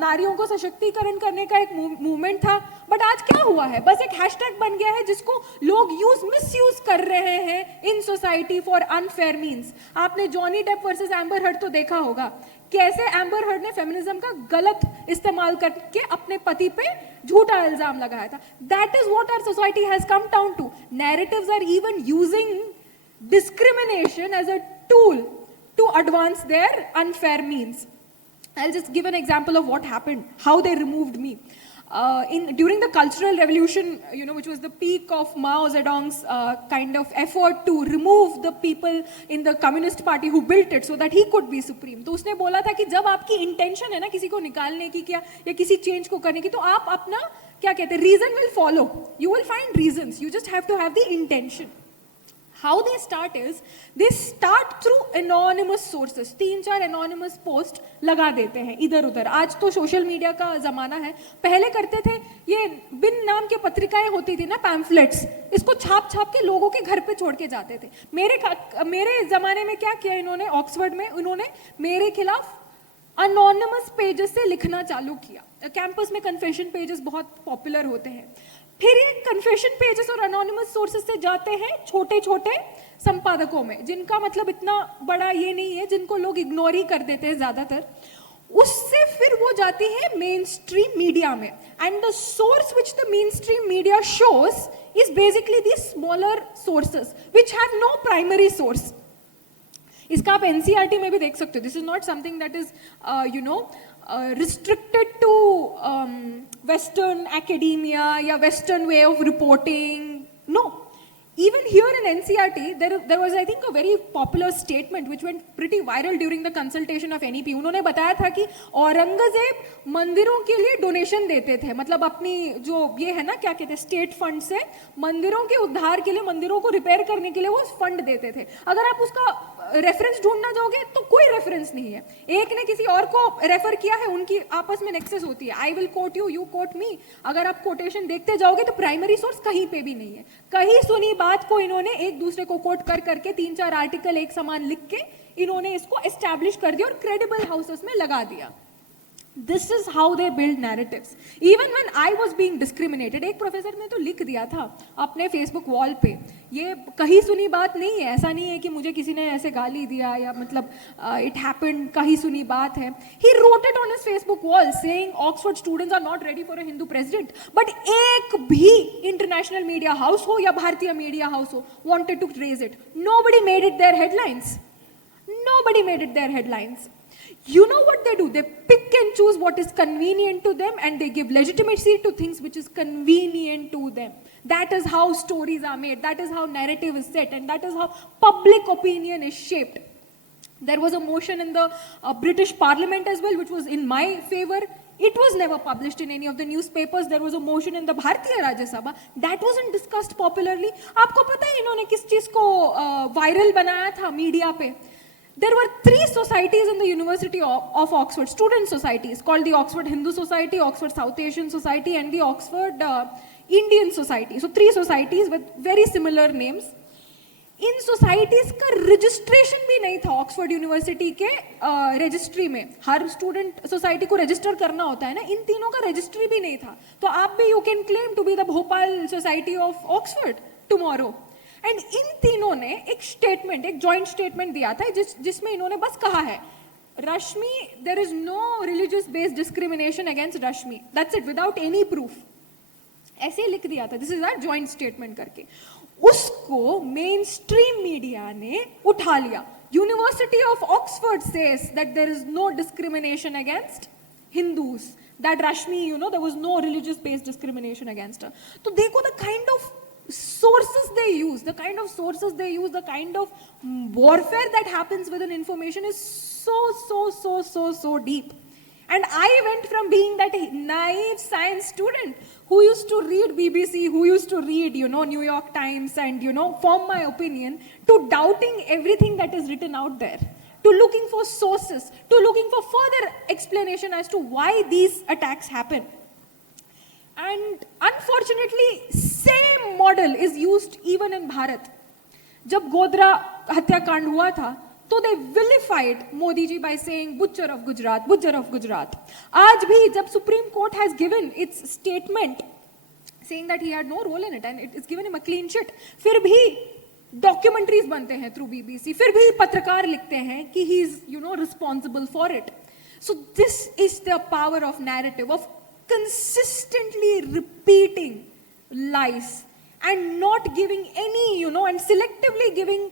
नारियों को सशक्तिकरण करने का एक मूवमेंट था, बट आज क्या हुआ है? बस एक हैशटैग बन गया है जिसको लोग मिसयूज कर रहे हैं in society for unfair means. आपने Johnny Depp versus Amber Heard तो देखा होगा, कैसे एम्बर हर्ड ने फेमिनिज्म का गलत इस्तेमाल करके अपने पति पे झूठा इल्जाम लगाया था। That is what our society has come down to. Narratives are even using discrimination as a tool to advance their unfair means. I'll just give an example of what happened, how they removed me. During the Cultural Revolution, which was the peak of Mao Zedong's kind of effort to remove the people in the Communist Party who built it so that he could be supreme. तो उसने बोला था कि जब आपकी intention है ना किसी को निकालने की क्या या किसी change को करने की, तो आप अपना क्या कहते हैं, reason will follow. You will find reasons. You just have to have the intention. How they start is, they start through anonymous sources. 3-4 anonymous post लगा देते हैं इधर उधर. आज तो सोशल मीडिया का जमाना है. पहले करते थे ये बिन नाम के पत्रिकाएं होती थी ना, पैम्फलेट्स, इसको छाप छाप के लोगों के घर पे छोड़ के जाते थे. मेरे जमाने में क्या किया इन्होंने, ऑक्सफोर्ड में इन्होंने मेरे खिलाफ अनोनिमस पेजेस से लिखना चालू किया. कैंपस में कन्फेशन पेजेस बहुत पॉपुलर होते हैं. फिर ये कन्फेशन पेजेस और अनोनिमस सोर्सेस से जाते हैं छोटे छोटे संपादकों में, जिनका मतलब इतना बड़ा ये नहीं है, जिनको लोग इग्नोर ही कर देते हैं ज्यादातर. उससे फिर वो जाती है मेन स्ट्रीम मीडिया में. And the source which the main stream media shows is basically the smaller sources which have no primary source. इसका आप एनसीईआरटी में भी देख सकते हो. This is not something that is restricted to Western academia या Western way of reporting. No. Even here in NCERT, there was, I think, a very popular statement which went pretty viral during the consultation of NEP. उन्होंने बताया था कि औरंगजेब मंदिरों के लिए donation देते थे, मतलब अपनी जो ये है ना क्या कहते हैं स्टेट फंड से मंदिरों के उद्धार के लिए, मंदिरों को रिपेयर करने के लिए वो फंड देते थे. अगर आप उसका रेफरेंस ढूंढना जाओगे तो कोई रेफरेंस नहीं है. एक ने किसी और को रेफर किया है, उनकी आपस में नेक्सस होती है. I will quote you, you quote me. अगर आप कोटेशन देखते जाओगे तो प्राइमरी सोर्स कहीं पे भी नहीं है. कहीं सुनी बात को इन्होंने एक दूसरे को कोट कर करके 3-4 आर्टिकल एक समान लिख के इन्होंने इसको एस्टैब्लिश कर दिया और क्रेडिबल हाउसेस में लगा दिया. This is how they build narratives. Even when I was being discriminated, एक प्रोफेसर ने तो लिख दिया था अपने फेसबुक वॉल पे, ये कहीं सुनी बात नहीं है. ऐसा नहीं है कि मुझे किसी ने ऐसे गाली दिया या मतलब it happened, कहीं सुनी बात है. He wrote it on his Facebook wall saying Oxford students are not ready for a Hindu president. But एक भी international media house हो या भारतीय media house हो wanted to raise it. Nobody made it their headlines. Nobody made it their headlines. You know what they do? They pick and choose what is convenient to them and they give legitimacy to things which is convenient to them. That is how stories are made. That is how narrative is set, and that is how public opinion is shaped. There was a motion in the British Parliament as well, which was in my favor. It was never published in any of the newspapers. There was a motion in the Bharatiya Rajya Sabha. That wasn't discussed popularly. आपको पता है इन्होंने किस चीज को viral बनाया था media पे? There were 3 societies in the University of Oxford, student societies, called the Oxford Hindu Society, Oxford South Asian Society, and the Oxford Indian Society. So 3 societies with very similar names. In societies का registration भी नहीं था Oxford university के registry में. हर student society को register करना होता है ना, इन तीनों का रजिस्ट्री भी नहीं था. तो आप भी you can claim to be the Bhopal society of Oxford tomorrow. And इन तीनों ने एक स्टेटमेंट, एक जॉइंट स्टेटमेंट दिया था जिसमें इन्होंने बस कहा है Rashmi, there is no religious based discrimination against Rashmi, that's it, without any proof. ऐसे लिख दिया था, this is our joint statement करके. उसको मेन स्ट्रीम मीडिया ने उठा लिया. University of Oxford says that there is no discrimination against Hindus, that Rashmi, you know, there was no religious based discrimination against her. तो देखो the kind of sources they use, the kind of sources they use, the kind of warfare that happens with an information is so deep. And I went from being that naive science student who used to read BBC, who used to read, you know, New York Times and, you know, form my opinion, to doubting everything that is written out there, to looking for sources, to looking for further explanation as to why these attacks happen. And unfortunately, same model is used even in Bharat. जब गोधरा हत्याकांड हुआ था, तो they vilified Modi ji by saying butcher of Gujarat, butcher of Gujarat. आज भी जब Supreme Court has given its statement saying that he had no role in it and it is given him a clean sheet, फिर भी documentaries बनते हैं through BBC, फिर भी पत्रकार लिखते हैं कि he is, you know, responsible for it. So this is the power of narrative, of consistently repeating lies and not giving any, and selectively giving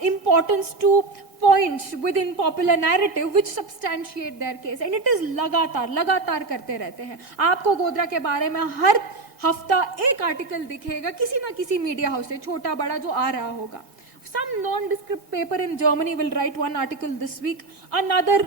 importance to points within popular narrative which substantiate their case. And it is लगातार करते रहते हैं. आपको गोधरा के बारे में हर हफ्ता एक आर्टिकल दिखेगा किसी ना किसी मीडिया हाउस से, छोटा बड़ा जो आ रहा होगा. Some nondescript paper in Germany will write one article this week. Another,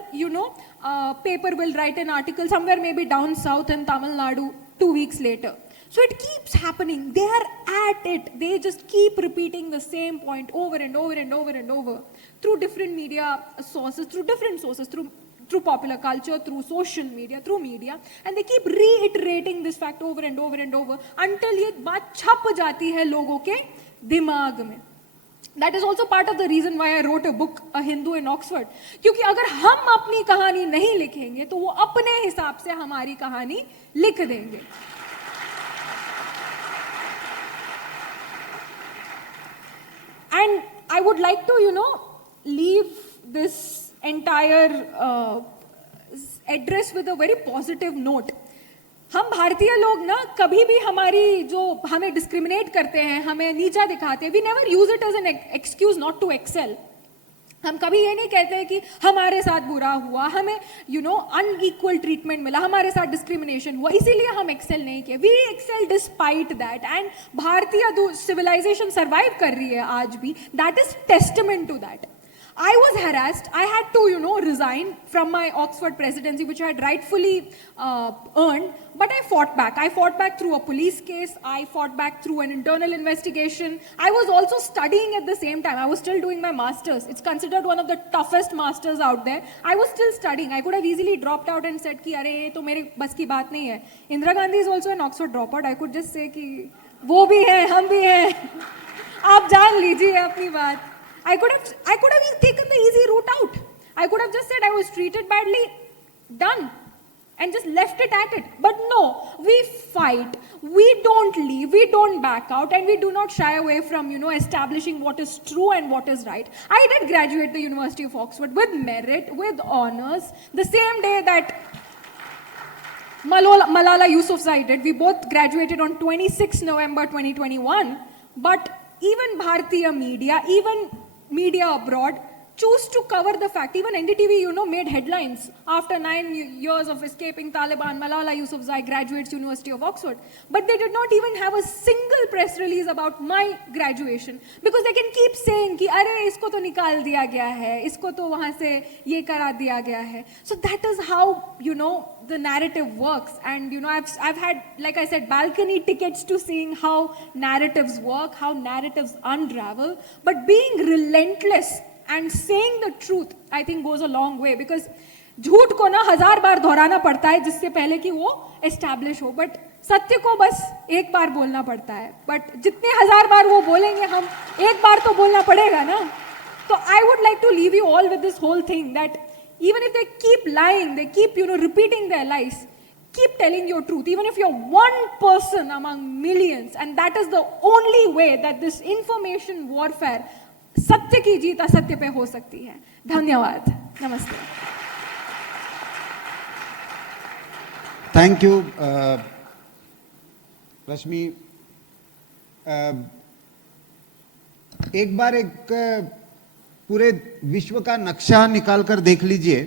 paper will write an article somewhere maybe down south in Tamil Nadu 2 weeks later. So it keeps happening. They are at it. They just keep repeating the same point over and over and over and over through different media sources, through popular culture, through social media, through media, and they keep reiterating this fact over and over and over until ये बात छप जाती है लोगों के दिमाग में. That is also part of the reason why I wrote a book, A Hindu in Oxford. क्योंकि अगर हम अपनी कहानी नहीं लिखेंगे तो वो अपने हिसाब से हमारी कहानी लिख देंगे. And I would like to, leave this entire address with a very positive note. हम भारतीय लोग ना कभी भी हमारी जो हमें डिस्क्रिमिनेट करते हैं, हमें नीचा दिखाते हैं, we never use it as an excuse not to excel. हम कभी ये नहीं कहते हैं कि हमारे साथ बुरा हुआ, हमें अनइक्वल ट्रीटमेंट मिला, हमारे साथ डिस्क्रिमिनेशन हुआ, इसीलिए हम एक्सेल नहीं किए. We excel despite that. And भारतीय सिविलाइजेशन सर्वाइव कर रही है आज भी. That is testament to that. I was harassed. I had to, resign from my Oxford presidency, which I had rightfully earned. But I fought back. I fought back through a police case. I fought back through an internal investigation. I was also studying at the same time. I was still doing my master's. It's considered one of the toughest masters out there. I was still studying. I could have easily dropped out and said कि अरे ये तो मेरे बस की बात नहीं है. Indira Gandhi is also an Oxford dropout. I could just say कि वो भी है, हम भी हैं. आप जान लीजिए अपनी बात. I could have taken the easy route out. I could have just said I was treated badly, done, and just left it at it. But no, we fight. We don't leave. We don't back out, and we do not shy away from, establishing what is true and what is right. I did graduate the University of Oxford with merit, with honors, the same day that Malala Yousafzai did. We both graduated on 26 November 2021. But even Bharatiya media, even media abroad choose to cover the fact. Even NDTV, made headlines after 9 years of escaping Taliban. Malala Yousafzai graduates University of Oxford. But they did not even have a single press release about my graduation, because they can keep saying कि अरे इसको तो निकाल दिया गया है, इसको तो वहाँ से ये करा दिया गया है. So that is how, the narrative works. And I've had, like I said, balcony tickets to seeing how narratives work, how narratives unravel. But being relentless and saying the truth, I think, goes a long way, because झूठ को ना 1000 बार दोहराना पड़ता है जिससे पहले कि वो एस्टैब्लिश हो, बट सत्य को बस एक बार बोलना पड़ता है. बट जितने 1000 बार वो बोलेंगे, हम एक बार तो बोलना पड़ेगा ना. तो I would like to leave you all with this whole thing, that even if they keep lying, they keep repeating their lies, keep telling your truth, even if you're one person among millions. And that is the only way that this information warfare, सत्य की जीत असत्य पे हो सकती है. धन्यवाद. नमस्ते. Thank you रश्मि. एक बार एक पूरे विश्व का नक्शा निकाल कर देख लीजिए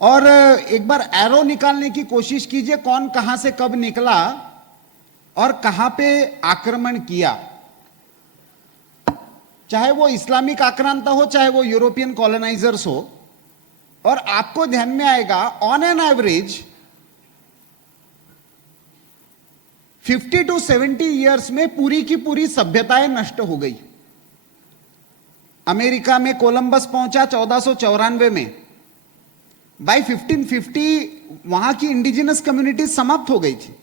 और एक बार एरो निकालने की कोशिश कीजिए, कौन कहां से कब निकला और कहां पे आक्रमण किया. चाहे वो इस्लामिक आक्रांता हो, चाहे वो यूरोपियन कॉलोनाइजर्स हो, और आपको ध्यान में आएगा on an average 50 to 70 years में पूरी की पूरी सभ्यताएं नष्ट हो गई. अमेरिका में कोलंबस पहुंचा 1494 में. बाय 1550 वहां की इंडिजिनस कम्युनिटी समाप्त हो गई थी.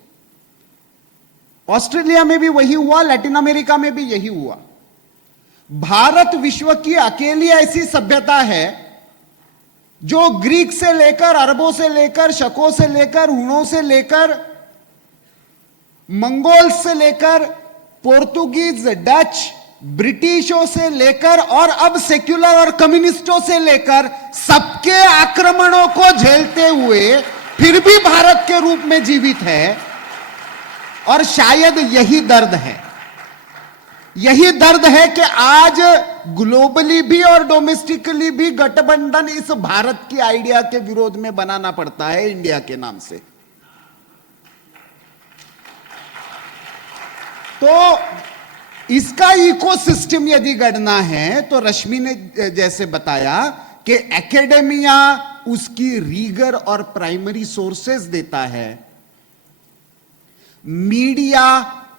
ऑस्ट्रेलिया में भी वही हुआ, लैटिन अमेरिका में भी यही हुआ. भारत विश्व की अकेली ऐसी सभ्यता है जो ग्रीक से लेकर, अरबों से लेकर, शकों से लेकर, हुणों से लेकर, मंगोल्स से लेकर, पोर्तुगीज, डच, ब्रिटिशों से लेकर और अब सेक्युलर और कम्युनिस्टों से लेकर सबके आक्रमणों को झेलते हुए फिर भी भारत के रूप में जीवित है. और शायद यही दर्द है, यही दर्द है कि आज ग्लोबली भी और डोमेस्टिकली भी गठबंधन इस भारत की आइडिया के विरोध में बनाना पड़ता है इंडिया के नाम से। तो इसका इकोसिस्टम यदि गढ़ना है तो रश्मि ने जैसे बताया कि एकेडेमिया उसकी रीगर और प्राइमरी सोर्सेज देता है, मीडिया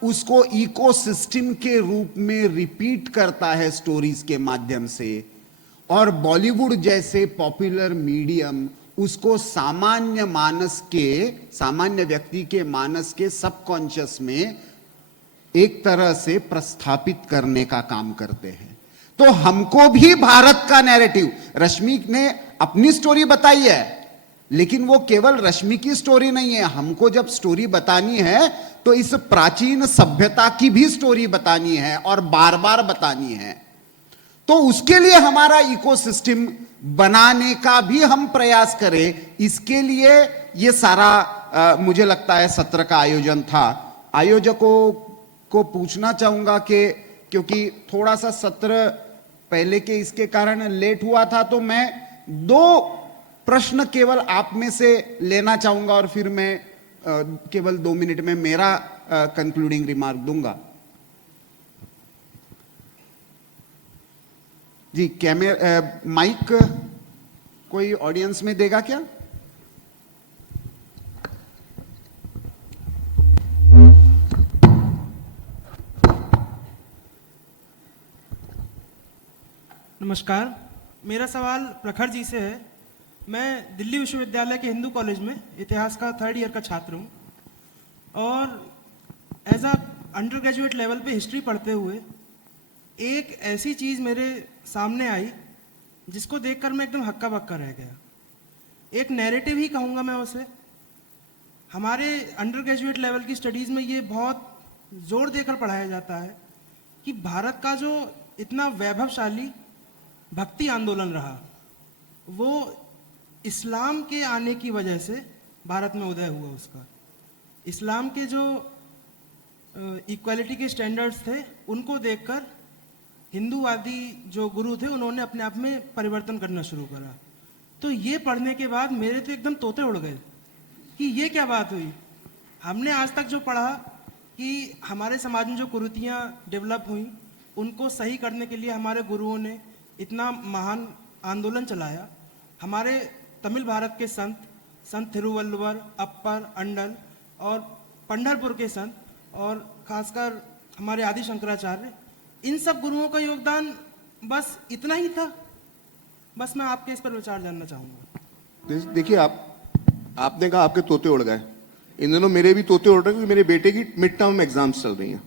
उसको इकोसिस्टम के रूप में रिपीट करता है स्टोरीज के माध्यम से, और बॉलीवुड जैसे पॉपुलर मीडियम उसको सामान्य मानस के, सामान्य व्यक्ति के मानस के सबकॉन्शियस में एक तरह से प्रस्थापित करने का काम करते हैं। तो हमको भी भारत का नैरेटिव, रश्मि ने अपनी स्टोरी बताई है, लेकिन वो केवल रश्मि की स्टोरी नहीं है। हमको जब स्टोरी बतानी है तो इस प्राचीन सभ्यता की भी स्टोरी बतानी है और बार बार बतानी है। तो उसके लिए हमारा इकोसिस्टम बनाने का भी हम प्रयास करें। इसके लिए ये सारा मुझे लगता है सत्र का आयोजन था। आयोजकों को पूछना चाहूंगा कि क्योंकि थोड़ा सा सत्र पहले के इसके कारण लेट हुआ था, तो मैं 2 प्रश्न केवल आप में से लेना चाहूंगा और फिर मैं केवल 2 मिनट में मेरा कंक्लूडिंग रिमार्क दूंगा। जी, माइक कोई ऑडियंस में देगा क्या? नमस्कार, मेरा सवाल प्रखर जी से है। मैं दिल्ली विश्वविद्यालय के हिंदू कॉलेज में इतिहास का 3rd ईयर का छात्र हूँ और as a undergraduate level पे हिस्ट्री पढ़ते हुए एक ऐसी चीज़ मेरे सामने आई जिसको देखकर मैं एकदम हक्का बक्का रह गया। एक नैरेटिव ही कहूँगा मैं उसे। हमारे अंडर ग्रेजुएट लेवल की स्टडीज़ में ये बहुत जोर देकर पढ़ाया जाता है कि भारत का जो इतना वैभवशाली भक्ति आंदोलन रहा वो इस्लाम के आने की वजह से भारत में उदय हुआ। उसका इस्लाम के जो इक्वालिटी के स्टैंडर्ड्स थे उनको देखकर हिंदूवादी जो गुरु थे उन्होंने अपने आप में परिवर्तन करना शुरू करा। तो ये पढ़ने के बाद मेरे तो एकदम तोते उड़ गए कि ये क्या बात हुई। हमने आज तक जो पढ़ा कि हमारे समाज में जो कुरीतियाँ डेवलप हुई उनको सही करने के लिए हमारे गुरुओं ने इतना महान आंदोलन चलाया। हमारे तमिल भारत के संत थिरुवल्लुवर, अप्पर, अंडल और पंढरपुर के संत और खासकर हमारे आदि शंकराचार्य, इन सब गुरुओं का योगदान बस इतना ही था। बस मैं आपके इस पर विचार जानना चाहूँगा। देखिए, आपने कहा आपके तोते उड़ गए। इन दिनों मेरे भी तोते उड़ रहे हैं क्योंकि मेरे बेटे की मिड टर्म एग्जाम्स चल रही हैं।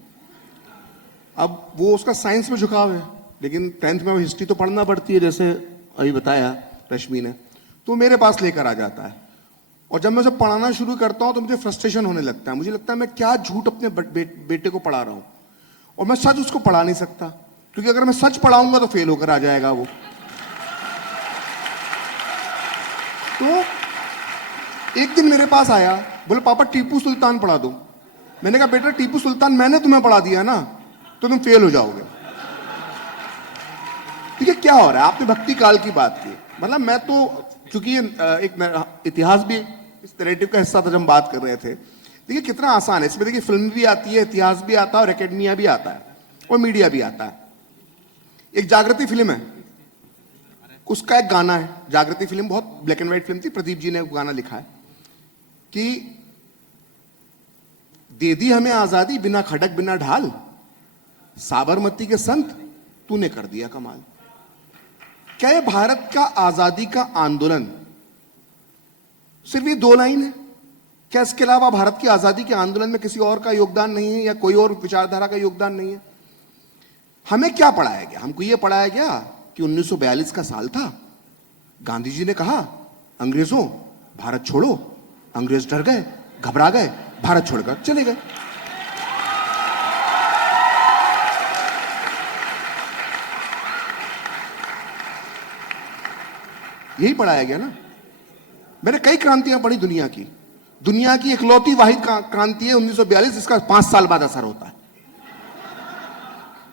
अब वो उसका साइंस में झुकाव है, लेकिन 10th में हिस्ट्री तो पढ़ना पड़ती है, जैसे अभी बताया रश्मि ने। तो मेरे पास लेकर आ जाता है और जब मैं उसे पढ़ाना शुरू करता हूँ तो मुझे फ्रस्ट्रेशन होने लगता है। मुझे लगता है मैं क्या झूठ अपने बेटे को पढ़ा रहा हूँ और मैं सच उसको पढ़ा नहीं सकता, क्योंकि अगर मैं सच पढ़ाऊंगा तो फेल होकर आ जाएगा वो। तो एक दिन मेरे पास आया, बोले पापा टीपू सुल्तान पढ़ा दो। मैंने कहा बेटा टीपू सुल्तान मैंने तुम्हें पढ़ा दिया ना, तो तुम फेल हो जाओगे। ठीक है, क्या हो रहा है? आपने भक्ति काल की बात की। मतलब मैं तो, चूंकि ये एक इतिहास भी इस नैरेटिव का हिस्सा था जब हम बात कर रहे थे। देखिए कितना आसान है इसमें। देखिए फिल्म भी आती है, इतिहास भी आता है और एकेडमिया भी आता है और मीडिया भी आता है। एक जागृति फिल्म है, उसका एक गाना है। जागृति फिल्म बहुत ब्लैक एंड व्हाइट फिल्म थी, प्रदीप जी ने वो गाना लिखा है कि दे दी हमें आजादी बिना खड़क बिना ढाल, साबरमती के संत तूने कर दिया कमाल। क्या ये भारत का आजादी का आंदोलन सिर्फ ये 2 लाइन है? क्या इसके अलावा भारत की आजादी के आंदोलन में किसी और का योगदान नहीं है या कोई और विचारधारा का योगदान नहीं है? हमें क्या पढ़ाया गया? हमको ये पढ़ाया गया कि 1942 का साल था, गांधी जी ने कहा अंग्रेजों भारत छोड़ो, अंग्रेज डर गए, घबरा गए, भारत छोड़कर चले गए। यही पढ़ाया गया ना। मैंने कई क्रांतियां पढ़ी दुनिया की। दुनिया की इकलौती वाहिद क्रांति है 1942, जिसका 5 साल बाद असर होता है।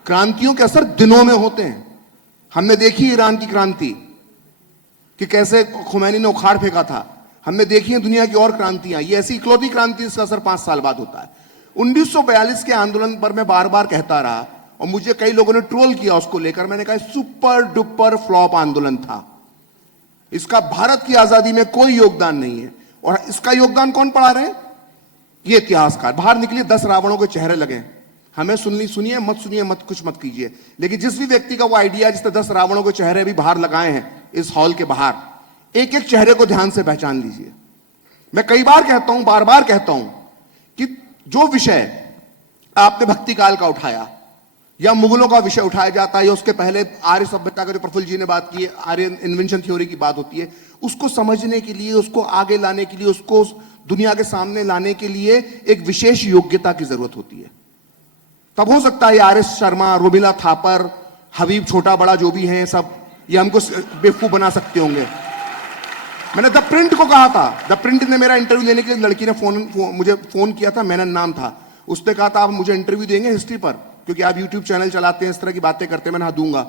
क्रांतियों के असर दिनों में होते हैं। हमने देखी ईरान की क्रांति कि कैसे खुमैनी ने उखाड़ फेंका था। हमने देखी है दुनिया की और क्रांतियां। ये ऐसी इकलौती क्रांति जिसका असर 5 साल बाद होता है। 1942 के आंदोलन पर मैं बार बार कहता रहा और मुझे कई लोगों ने ट्रोल किया उसको लेकर। मैंने कहा सुपर डुपर फ्लॉप आंदोलन था, इसका भारत की आजादी में कोई योगदान नहीं है। और इसका योगदान कौन पढ़ा रहे हैं? ये इतिहासकार। बाहर निकलिए, 10 रावणों के चेहरे लगे, हमें सुनिए मत सुनिए, मत कुछ मत कीजिए। लेकिन जिस भी व्यक्ति का वो आइडिया जिसने 10 रावणों के चेहरे भी बाहर लगाए हैं इस हॉल के बाहर, एक एक चेहरे को ध्यान से पहचान लीजिए। मैं कई बार कहता हूं, बार बार कहता हूं कि जो विषय आपने भक्ति काल का उठाया या मुगलों का विषय उठाया जाता है या उसके पहले आर्य सभ्यता का जो प्रफुल्ल जी ने बात की, आर्य इन्वेंशन थ्योरी की बात होती है, उसको समझने के लिए, उसको आगे लाने के लिए, उसको दुनिया के सामने लाने के लिए एक विशेष योग्यता की जरूरत होती है। तब हो सकता है आर एस शर्मा, रोमिला थापर, हबीब छोटा बड़ा जो भी हैं सब, ये हमको बेवकूफ बना सकते होंगे। मैंने द प्रिंट को कहा था, द प्रिंट ने मेरा इंटरव्यू लेने के लिए लड़की ने मुझे फोन किया था, मेरा नाम था। उसने कहा था आप मुझे इंटरव्यू देंगे हिस्ट्री पर, क्योंकि आप यूट्यूब चैनल चलाते हैं, इस तरह की बातें करते हैं। मैंने हाँ दूंगा,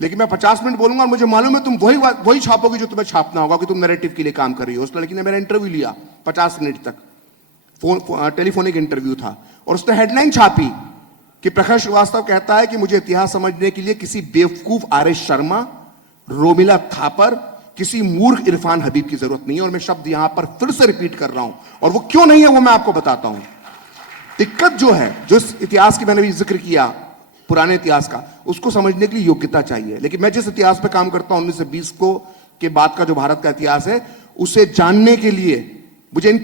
लेकिन मैं 50 मिनट बोलूंगा और मुझे मालूम है तुम वही छापोगे जो तुम्हें छापना होगा कि तुम नैरेटिव के लिए काम कर रही हो। उस लड़की ने मेरा इंटरव्यू लिया 50 मिनट तक, टेलीफोनिक इंटरव्यू था, और उसने हेडलाइन छापी कि प्रखर श्रीवास्तव कहता है कि मुझे इतिहास समझने के लिए किसी बेवकूफ आर एस शर्मा, रोमिला थापर, किसी मूर्ख इरफान हबीब की जरूरत नहीं है। और मैं शब्द यहां पर फिर से रिपीट कर रहा हूं, और वो क्यों नहीं है वो मैं आपको बताता हूं। दिक्कत जो है, जो इस इतिहास की मैंने भी जिक्र किया, पुराने इतिहास का, उसको समझने के लिए योग्यता चाहिए। लेकिन मैं जिस इतिहास पे काम करता हूं 1920 को के बाद का जो भारत का इतिहास है, उसे जानने के लिए मुझे इन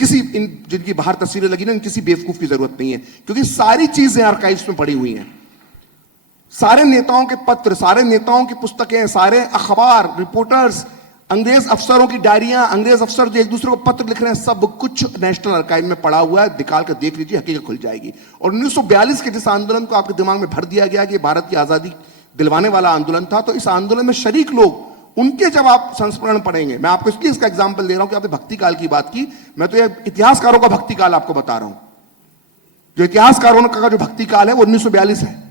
जिनकी बाहर तस्वीरें लगी ना, इन किसी बेवकूफ की जरूरत नहीं है, क्योंकि सारी चीजें आर्काइव्स में पड़ी हुई हैं। सारे नेताओं के पत्र, सारे नेताओं की पुस्तकें, सारे अखबार, रिपोर्टर्स, अंग्रेज अफसरों की डायरियां, अंग्रेज अफसर जो एक दूसरे को पत्र लिख रहे हैं, सब कुछ नेशनल आर्काइव में पड़ा हुआ है। निकाल कर देख लीजिए, हकीकत खुल जाएगी। और 1942 के जिस आंदोलन को आपके दिमाग में भर दिया गया कि भारत की आजादी दिलवाने वाला आंदोलन था, तो इस आंदोलन में शरीक लोग, उनके जब आप संस्मरण पढ़ेंगे, मैं आपको इसलिए इसका एग्जाम्पल दे रहा हूं कि आपने भक्ति काल की बात की, मैं तो ये इतिहासकारों का भक्ति काल आपको बता रहा हूं। जो इतिहासकारों का जो भक्ति काल है वो 1942 है,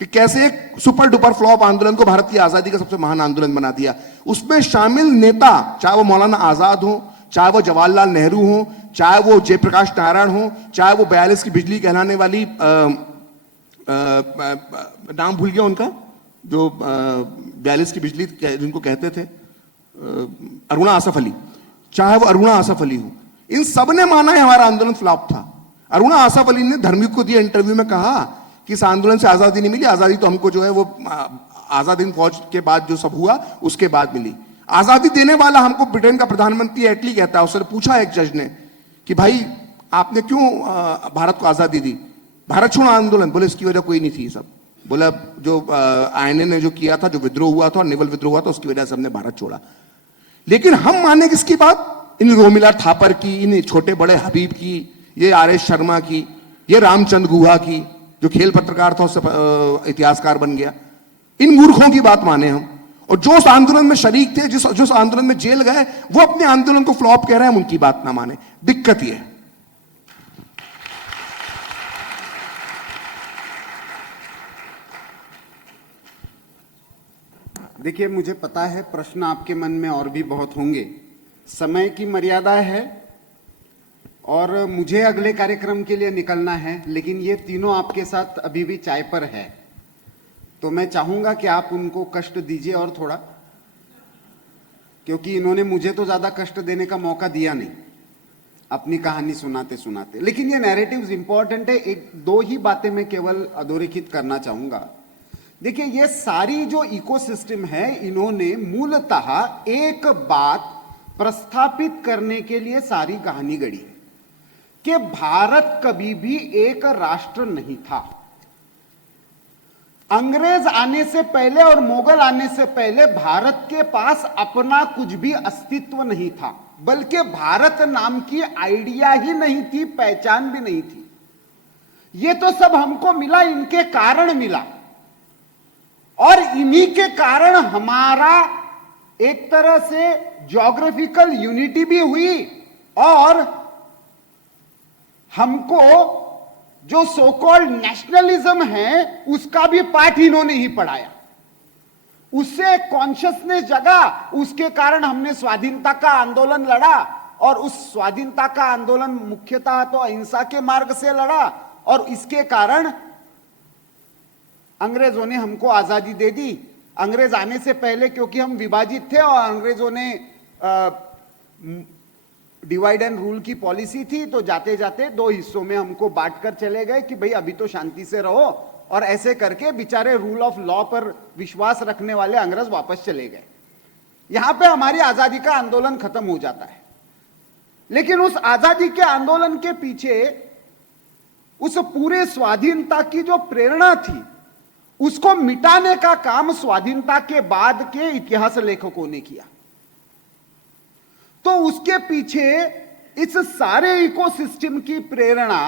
कि कैसे एक सुपर डुपर फ्लॉप आंदोलन को भारत की आजादी का सबसे महान आंदोलन बना दिया। उसमें शामिल नेता, चाहे वो मौलाना आजाद हो, चाहे वो जवाहरलाल नेहरू हो, चाहे वो जयप्रकाश नारायण हो, चाहे वो 42 की बिजली कहलाने वाली नाम भूल गया उनका, जो 42 की बिजली जिनको कहते थे, अरुणा आसफ अली, चाहे वो अरुणा आसफ अली हो, इन सब ने माना है हमारा आंदोलन फ्लॉप था। अरुणा आसफ अली ने धर्मयुग को दिए इंटरव्यू में कहा कि इस आंदोलन से आजादी नहीं मिली, आजादी तो हमको जो है वो आजाद हिंद फौज के बाद जो सब हुआ उसके बाद मिली। आजादी देने वाला हमको ब्रिटेन का प्रधानमंत्री एटली कहता है। उसने पूछा एक जज ने कि भाई आपने क्यों भारत को आजादी दी? भारत छोड़ो आंदोलन। बोले इसकी वजह कोई नहीं थी सब, बोला जो आईएनए ने जो किया था, जो विद्रोह हुआ था, नेवल विद्रोह हुआ था, उसकी वजह से हमने भारत छोड़ा। लेकिन हम माने किसकी बात? इन रोमिला थापर की, इन छोटे बड़े हबीब की, ये आर एस शर्मा की, ये रामचंद्र गुहा की, जो खेल पत्रकार था उससे इतिहासकार बन गया। इन मूर्खों की बात माने हम। और जो उस आंदोलन में शरीक थे, जिस आंदोलन में जेल गए, वो अपने आंदोलन को फ्लॉप कह रहे हैं, हम उनकी बात ना माने। दिक्कत ये है। देखिए, मुझे पता है प्रश्न आपके मन में और भी बहुत होंगे, समय की मर्यादा है और मुझे अगले कार्यक्रम के लिए निकलना है, लेकिन ये तीनों आपके साथ अभी भी चाय पर है, तो मैं चाहूंगा कि आप उनको कष्ट दीजिए और थोड़ा, क्योंकि इन्होंने मुझे तो ज्यादा कष्ट देने का मौका दिया नहीं अपनी कहानी सुनाते सुनाते। लेकिन ये नैरेटिव्स इंपॉर्टेंट है। एक दो ही बातें मैं केवल अधोरेखित करना चाहूंगा। देखिए, ये सारी जो इकोसिस्टम है, इन्होंने मूलतः एक बात प्रस्थापित करने के लिए सारी कहानी गढ़ी है कि भारत कभी भी एक राष्ट्र नहीं था। अंग्रेज आने से पहले और मुगल आने से पहले भारत के पास अपना कुछ भी अस्तित्व नहीं था, बल्कि भारत नाम की आइडिया ही नहीं थी, पहचान भी नहीं थी। ये तो सब हमको मिला, इनके कारण मिला, और इन्हीं के कारण हमारा एक तरह से ज्योग्राफिकल यूनिटी भी हुई और हमको जो सो कॉल्ड नेशनलिज्म है उसका भी पाठ इन्होंने ही पढ़ाया, उससे कॉन्शियसनेस जगा, उसके कारण हमने स्वाधीनता का आंदोलन लड़ा और उस स्वाधीनता का आंदोलन मुख्यतः तो अहिंसा के मार्ग से लड़ा और इसके कारण अंग्रेजों ने हमको आजादी दे दी। अंग्रेज आने से पहले क्योंकि हम विभाजित थे और अंग्रेजों ने डिवाइड एंड रूल की पॉलिसी थी, तो जाते जाते दो हिस्सों में हमको बांटकर चले गए कि भाई अभी तो शांति से रहो, और ऐसे करके बेचारे रूल ऑफ लॉ पर विश्वास रखने वाले अंग्रेज वापस चले गए। यहां पे हमारी आजादी का आंदोलन खत्म हो जाता है। लेकिन उस आजादी के आंदोलन के पीछे उस पूरे स्वाधीनता की जो प्रेरणा थी उसको मिटाने का काम स्वाधीनता के बाद के इतिहास लेखकों ने किया। तो उसके पीछे इस सारे इकोसिस्टम की प्रेरणा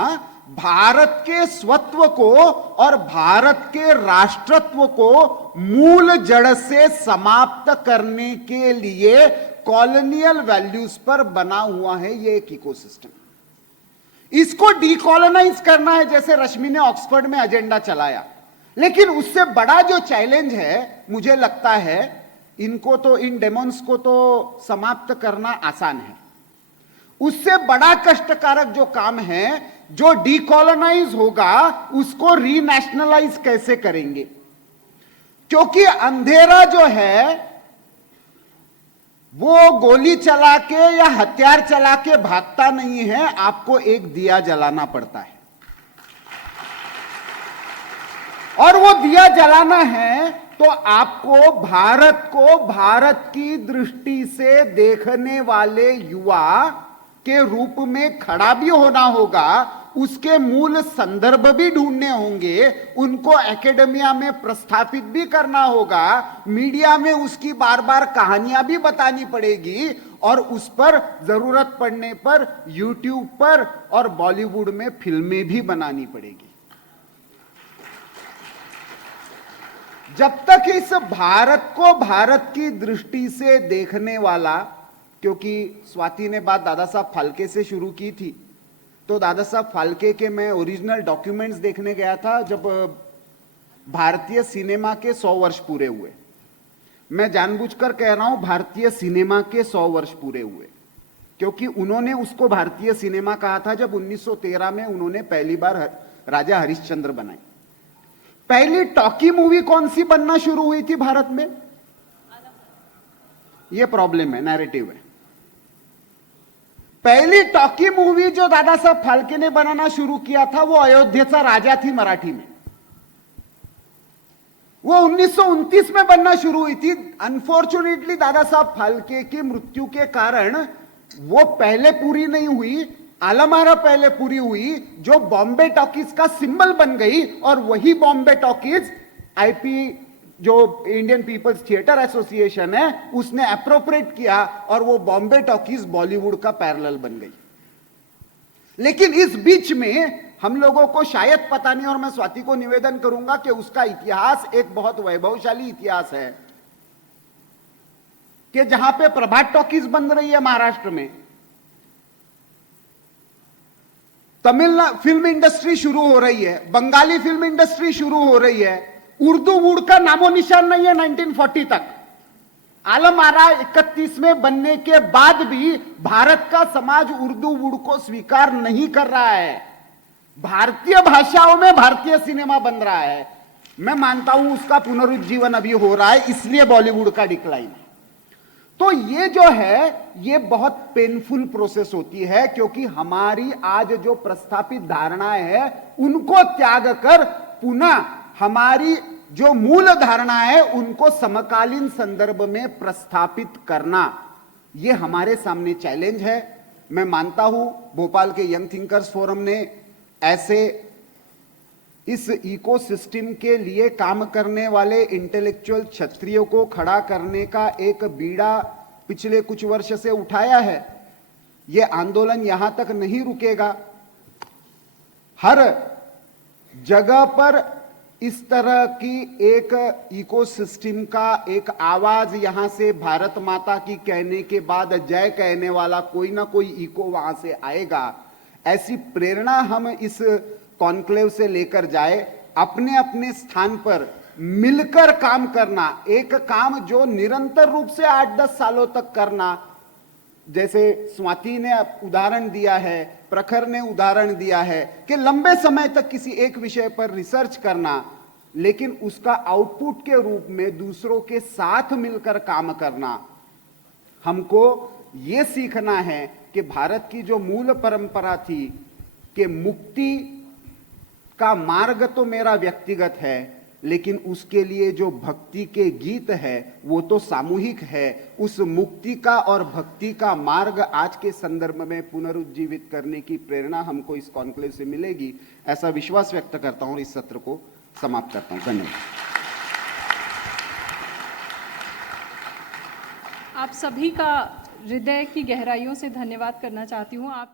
भारत के स्वत्व को और भारत के राष्ट्रत्व को मूल जड़ से समाप्त करने के लिए कॉलोनियल वैल्यूज पर बना हुआ है ये एक इकोसिस्टम। इसको डीकॉलोनाइज करना है, जैसे रश्मि ने ऑक्सफोर्ड में एजेंडा चलाया। लेकिन उससे बड़ा जो चैलेंज है, मुझे लगता है इनको तो, इन डेमोन्स को तो समाप्त करना आसान है। उससे बड़ा कष्टकारक जो काम है, जो डीकॉलोनाइज होगा, उसको रीनेशनलाइज कैसे करेंगे? क्योंकि अंधेरा जो है वो गोली चला के या हथियार चला के भागता नहीं है, आपको एक दिया जलाना पड़ता है। और वो दिया जलाना है तो आपको भारत को भारत की दृष्टि से देखने वाले युवा के रूप में खड़ा भी होना होगा, उसके मूल संदर्भ भी ढूंढने होंगे, उनको एकेडमिया में प्रस्थापित भी करना होगा, मीडिया में उसकी बार बार कहानियां भी बतानी पड़ेगी और उस पर जरूरत पड़ने पर यूट्यूब पर और बॉलीवुड में फिल्में भी बनानी पड़ेगी। जब तक इस भारत को भारत की दृष्टि से देखने वाला, क्योंकि स्वाति ने बात दादा साहब फाल्के से शुरू की थी, तो दादा साहब फाल्के के मैं ओरिजिनल डॉक्यूमेंट्स देखने गया था जब भारतीय सिनेमा के 100 वर्ष पूरे हुए। मैं जानबूझकर कह रहा हूं भारतीय सिनेमा के 100 वर्ष पूरे हुए, क्योंकि उन्होंने उसको भारतीय सिनेमा कहा था जब 1913 में उन्होंने पहली बार राजा हरिश्चंद्र बनाई। पहली टॉकी मूवी कौन सी बनना शुरू हुई थी भारत में? यह प्रॉब्लम है, नैरेटिव है। पहली टॉकी मूवी जो दादा साहब फाल्के ने बनाना शुरू किया था वो अयोध्या राजा थी मराठी में। वो 1929 में बनना शुरू हुई थी। अनफॉर्चुनेटली दादा साहब फाल्के की मृत्यु के कारण वो पहले पूरी नहीं हुई, आलमारा पहले पूरी हुई, जो बॉम्बे टॉकीज का सिंबल बन गई, और वही बॉम्बे टॉकीज आईपी जो इंडियन पीपल्स थिएटर एसोसिएशन है उसने अप्रोप्रिएट किया और वो बॉम्बे टॉकीज बॉलीवुड का पैरेलल बन गई। लेकिन इस बीच में हम लोगों को शायद पता नहीं, और मैं स्वाति को निवेदन करूंगा कि उसका इतिहास एक बहुत वैभवशाली इतिहास है, कि जहां पे प्रभात टॉकीज बन रही है महाराष्ट्र में, तमिल फिल्म इंडस्ट्री शुरू हो रही है, बंगाली फिल्म इंडस्ट्री शुरू हो रही है, उर्दू वुड का नामो निशान नहीं है 1940 तक। आलमारा 31 में बनने के बाद भी भारत का समाज उर्दू वुड को स्वीकार नहीं कर रहा है। भारतीय भाषाओं में भारतीय सिनेमा बन रहा है। मैं मानता हूं उसका पुनरुज्जीवन अभी हो रहा है, इसलिए बॉलीवुड का डिक्लाइन है। तो ये जो है ये बहुत पेनफुल प्रोसेस होती है, क्योंकि हमारी आज जो प्रस्थापित धारणाएं हैं उनको त्याग कर पुनः हमारी जो मूल धारणा है उनको समकालीन संदर्भ में प्रस्थापित करना, ये हमारे सामने चैलेंज है। मैं मानता हूं भोपाल के यंग थिंकर्स फोरम ने ऐसे इस इकोसिस्टम के लिए काम करने वाले इंटेलेक्चुअल क्षत्रियों को खड़ा करने का एक बीड़ा पिछले कुछ वर्ष से उठाया है। यह आंदोलन यहां तक नहीं रुकेगा। हर जगह पर इस तरह की एक इकोसिस्टम का एक आवाज यहां से भारत माता की कहने के बाद जय कहने वाला कोई ना कोई इको वहां से आएगा। ऐसी प्रेरणा हम इस कॉन्क्लेव से लेकर जाए, अपने अपने स्थान पर मिलकर काम करना, एक काम जो निरंतर रूप से 8-10 सालों तक करना, जैसे स्वाति ने उदाहरण दिया है, प्रखर ने उदाहरण दिया है कि लंबे समय तक किसी एक विषय पर रिसर्च करना, लेकिन उसका आउटपुट के रूप में दूसरों के साथ मिलकर काम करना। हमको यह सीखना है कि भारत की जो मूल परंपरा थी कि मुक्ति का मार्ग तो मेरा व्यक्तिगत है, लेकिन उसके लिए जो भक्ति के गीत है वो तो सामूहिक है। उस मुक्ति का और भक्ति का मार्ग आज के संदर्भ में पुनरुज्जीवित करने की प्रेरणा हमको इस कॉन्क्लेव से मिलेगी, ऐसा विश्वास व्यक्त करता हूं और इस सत्र को समाप्त करता हूं। धन्यवाद। आप सभी का हृदय की गहराइयों से धन्यवाद करना चाहती हूँ। आप